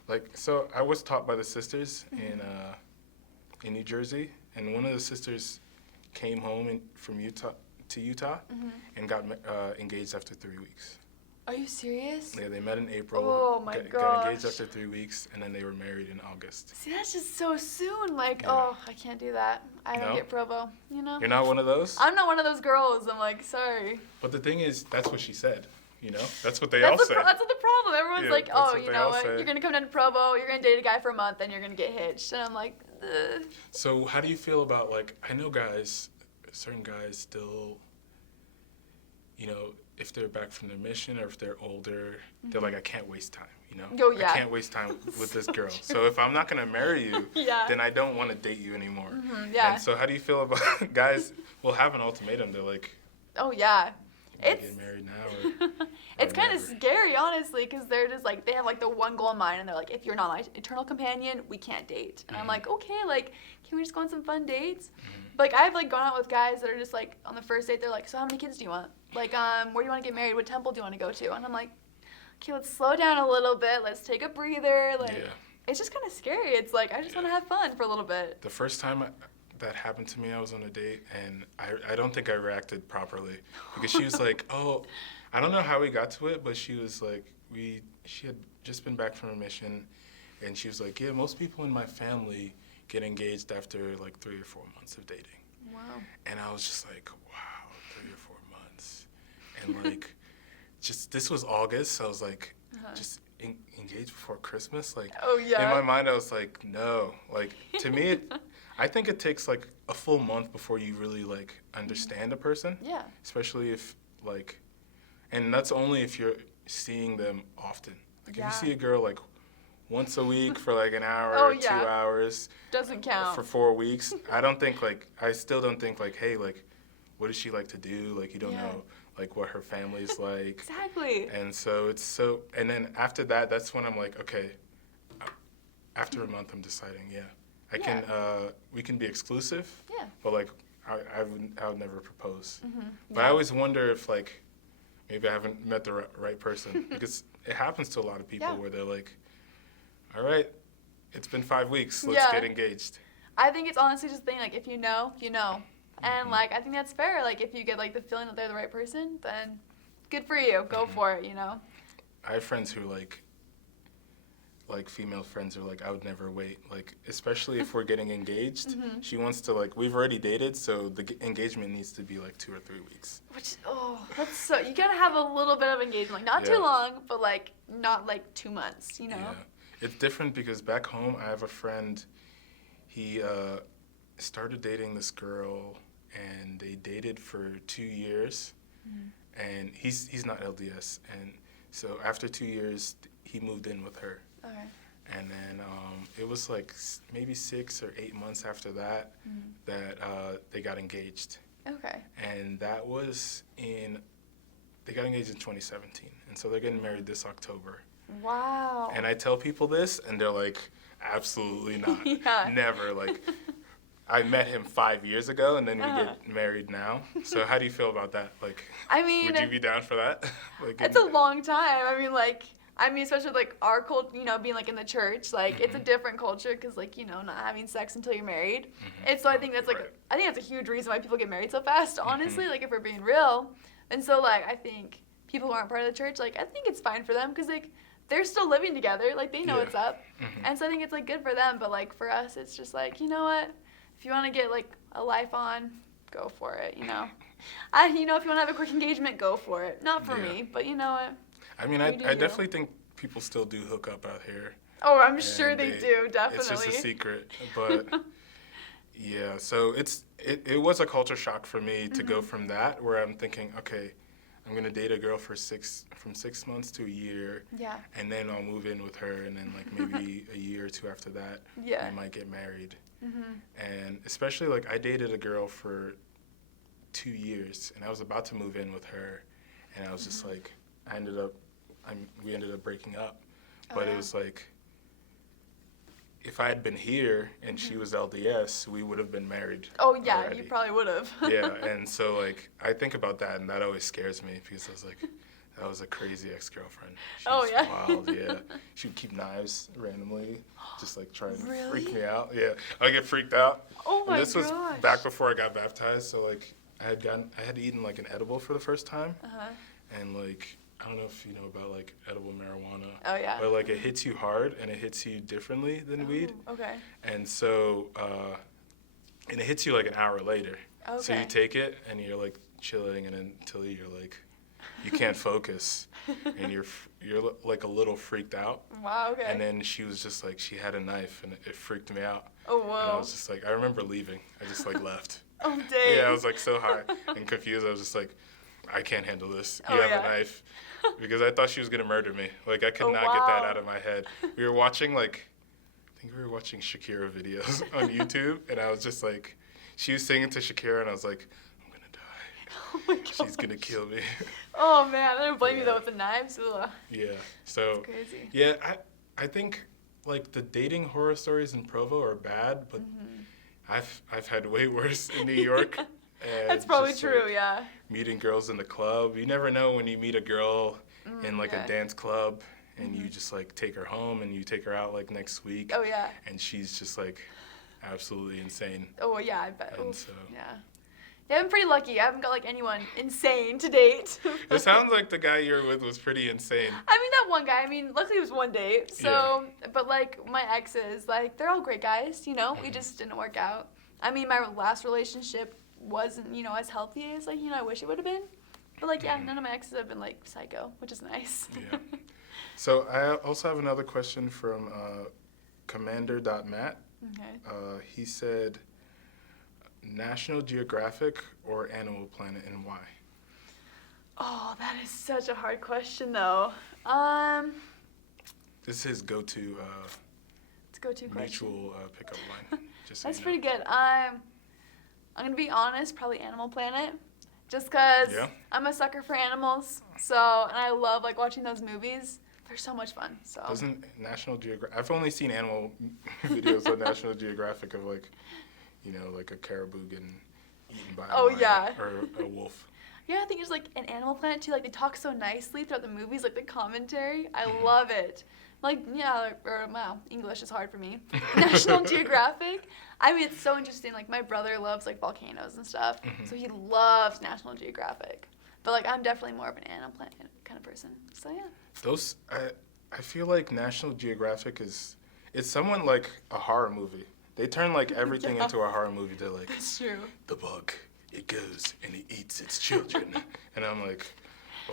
Like, so I was taught by the sisters in New Jersey, and one of the sisters came home from Utah and got engaged after 3 weeks. Are you serious? Yeah, they met in April. Oh my Got engaged gosh. after 3 weeks, and then they were married in August. See, that's just so soon. Like, Yeah. oh, I can't do that. I don't No? get Provo, You're not one of those? I'm not one of those girls. I'm like, sorry. But the thing is, that's what she said. That's what they all said. That's what the problem. Everyone's Yeah, like, that's oh, what you they know all what? say. You're gonna come down to Provo. You're gonna date a guy for a month, and you're gonna get hitched. And I'm like, ugh. So how do you feel about, like, I know certain guys still, if they're back from their mission or if they're older, they're like, I can't waste time, Oh, yeah. I can't waste time with this girl. So if I'm not going to marry you, Yeah. then I don't want to date you anymore. Yeah. And so how do you feel about guys will have an ultimatum? They're like, Oh, yeah. you get married now or It's kind of never. scary, honestly, because they're just like, they have like the one goal in mind, and they're like, if you're not my eternal companion, we can't date. And I'm like, okay, like, can we just go on some fun dates? But like, I've like gone out with guys that are just like, on the first date, they're like, so how many kids do you want? Like, where do you want to get married? What temple do you want to go to? And I'm like, okay, let's slow down a little bit. Let's take a breather. Like, Yeah. It's just kind of scary. It's like, I just want to have fun for a little bit. The first time that happened to me, I was on a date, and I don't think I reacted properly because she was like, oh, I don't know how we got to it, but she was like, she had just been back from a mission, and she was like, yeah, most people in my family get engaged after like 3 or 4 months of dating. Wow. And I was just like, wow, 3 or 4 months. And like, this was August, so I was like, just engaged before Christmas? Like, Oh, yeah. in my mind, I was like, no. Like, to me, I think it takes like a full month before you really like understand a person. Yeah. Especially if like, and that's only if you're seeing them often. Like, Yeah. if you see a girl like once a week for like an hour Oh, or 2 yeah. hours Doesn't count. for 4 weeks, I still don't think like, hey, like, what does she like to do? Like, you don't Yeah. know like what her family's like. Exactly. And so and then after that, that's when I'm like, okay, after a month, I'm deciding, we can be exclusive, Yeah. but like, I would never propose. But Yeah. I always wonder if like, maybe I haven't met the right person, because it happens to a lot of people Yeah. where they're like, all right, it's been 5 weeks, let's Yeah. get engaged. I think it's honestly just a thing, like, if you know, you know. And, like, I think that's fair. Like, if you get, like, the feeling that they're the right person, then good for you. Go for it, I have friends who like female friends who are like, I would never wait. Like, especially if we're getting engaged, she wants to like, we've already dated, so the engagement needs to be like 2 or 3 weeks. Which, that's so, you gotta have a little bit of engagement. Like, not Yeah. too long, but, like, not, like, 2 months, Yeah. It's different because back home, I have a friend, he started dating this girl, and they dated for 2 years, and he's not LDS, and so after 2 years, he moved in with her. Okay. And then it was like maybe 6 or 8 months after that that they got engaged. Okay. And that was they got engaged in 2017. And so they're getting married this October. Wow. And I tell people this, and they're like, absolutely not. Yeah. Never. Like, I met him 5 years ago, and then we get married now. So how do you feel about that? Like, I mean, would you be down for that? Like, it's a long time. I mean, like, I mean, especially like our culture, you know, being like in the church, like it's a different culture because like, you know, not having sex until you're married. And so I think that's like, I think that's a huge reason why people get married so fast, honestly, like if we're being real. And so like, I think people who aren't part of the church, like I think it's fine for them because like they're still living together, like they know what's up. And so I think it's like good for them, but like for us, it's just like, you know what, if you want to get like a life on, go for it, you know. You know, if you want to have a quick engagement, go for it. Not for me, but you know what. I mean, I definitely think people still do hook up out here. Oh, I'm sure they do, definitely. It's just a secret, but yeah. So it was a culture shock for me to go from that, where I'm thinking, okay, I'm gonna date a girl from 6 months to a year, and then I'll move in with her, and then like maybe a year or two after that, I might get married. And especially like I dated a girl for 2 years, and I was about to move in with her, and I was just like, we ended up breaking up, but it was like, if I had been here and she was LDS, we would have been married. Oh yeah, already. you probably would have. Yeah, and so like I think about that, and that always scares me because I was like, that was a crazy ex-girlfriend. She was wild, yeah. She would keep knives randomly, just like trying to freak me out. Yeah, I get freaked out. Oh my gosh. This was back before I got baptized, so like I had eaten like an edible for the first time, and like I don't know if you know about like edible marijuana. Oh yeah. But like it hits you hard and it hits you differently than weed. Okay. And so and it hits you like an hour later. Okay. So you take it and you're like chilling, and until you're like you can't focus and you're like a little freaked out. Wow. Okay. And then she was just like, she had a knife and it freaked me out. Oh wow. And I was just like, I remember leaving. I just like left. Oh dang. Yeah, I was like so high and confused. I was just like, I can't handle this. You have a knife. Because I thought she was going to murder me. Like, I could not get that out of my head. We were watching, like, I think we were watching Shakira videos on YouTube, and I was just like, she was singing to Shakira, and I was like, I'm going to die. Oh my gosh. She's going to kill me. Oh, man. I don't blame you, though, with the knives. Ugh. Yeah. So, that's crazy. Yeah, I think, like, the dating horror stories in Provo are bad, but I've had way worse in New York. That's probably just, true, like, yeah. Meeting girls in the club. You never know when you meet a girl in like a dance club and you just like take her home and you take her out like next week. Oh, yeah. And she's just like absolutely insane. Oh, yeah, I bet. And so, yeah, I'm pretty lucky. I haven't got like anyone insane to date. It sounds like the guy you're with was pretty insane. I mean, that one guy, luckily it was one date. So, but like my exes, like they're all great guys, you know? We just didn't work out. I mean, my last relationship wasn't, you know, as healthy as, like, you know, I wish it would have been. But, like, yeah, none of my exes have been, like, psycho, which is nice. Yeah. So I also have another question from commander.matt. Okay. He said, National Geographic or Animal Planet, and why? Oh, that is such a hard question, though. This is his go-to it's a go-to question. mutual pickup line. Just so That's you know. pretty good. I'm going to be honest, probably Animal Planet. Just because I'm a sucker for animals. So, and I love, like, watching those movies. They're so much fun. So. Doesn't National Geographic... I've only seen animal videos on National Geographic of, like, you know, like a caribou getting eaten by a lion or a wolf. Yeah, I think it's, like, an Animal Planet, too. Like, they talk so nicely throughout the movies, like, the commentary. I love it. Like, yeah, wow, English is hard for me. National Geographic. I mean, it's so interesting. Like, my brother loves, like, volcanoes and stuff. So he loves National Geographic. But, like, I'm definitely more of an Animal Planet kind of person. So, yeah. Those, I feel like National Geographic is, it's somewhat like a horror movie. They turn, like, everything into a horror movie. They're like, that's true. The bug, it goes and it eats its children. And I'm like,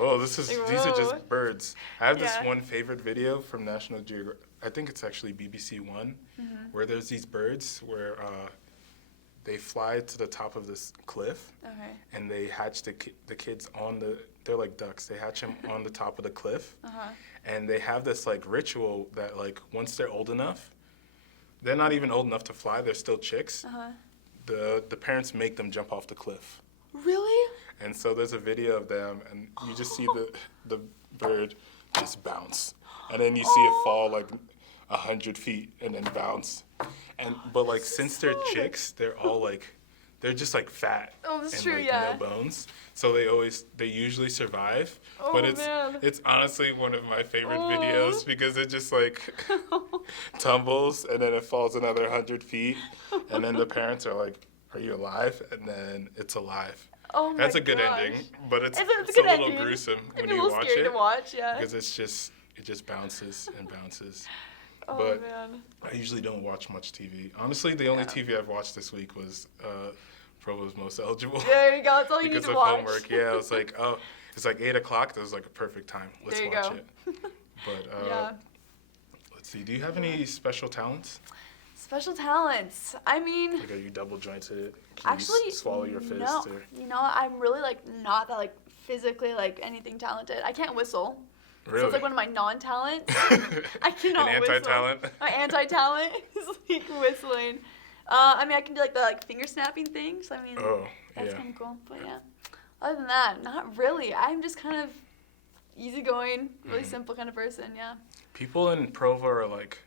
oh, these are just birds. I have this one favorite video from National Geographic. I think it's actually BBC One, where there's these birds where they fly to the top of this cliff, and they hatch the kids on they're like ducks. They hatch them on the top of the cliff, and they have this like ritual that like once they're old enough, they're not even old enough to fly. They're still chicks. The parents make them jump off the cliff. Really? And so there's a video of them, and you just see the bird just bounce, and then you see it fall like 100 feet and then bounce. But like since they're chicks, they're they're just like fat Oh, that's and true, like yeah. no bones. So they usually survive. Oh, but man. it's honestly one of my favorite Oh. videos because it just like tumbles and then it falls another 100 feet and then the parents are like, "Are you alive?" And then it's alive. Oh my That's a good gosh. ending, but it's It's a good little ending. gruesome It'd when be a you little watch scary it to watch, yeah. because it just bounces and bounces. Oh, But man. I usually don't watch much TV. Honestly, the only Yeah. TV I've watched this week was Provo's Most Eligible. There you go. That's all you need because to of watch. homework. Yeah, I was like, oh, it's like 8 o'clock. That was like a perfect time. Let's There you watch go. it. But Yeah. let's see. Do you have any special talents? Special talents. I mean, Like, are you double jointed? Can actually, you swallow your fist? no. Or? You know, I'm really like not that like physically like anything talented. I can't whistle. Really? So it's like one of my non-talents. I cannot An whistle. anti-talent? My anti-talent is like whistling. I mean, I can do like the finger snapping things. I mean, Oh, that's yeah. kind of cool. But yeah, other than that, not really. I'm just kind of easygoing, really simple kind of person. Yeah. People in Provo are like,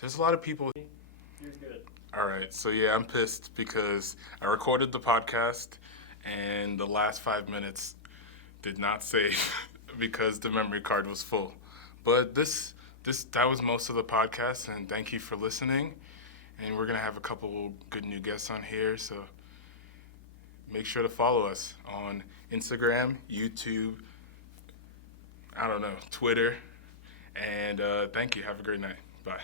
there's a lot of people. You're good. All right, so yeah, I'm pissed because I recorded the podcast and the last 5 minutes did not save because the memory card was full. But that was most of the podcast, and thank you for listening. And we're gonna have a couple good new guests on here, so make sure to follow us on Instagram, YouTube, I don't know, Twitter, and thank you. Have a great night. Bye.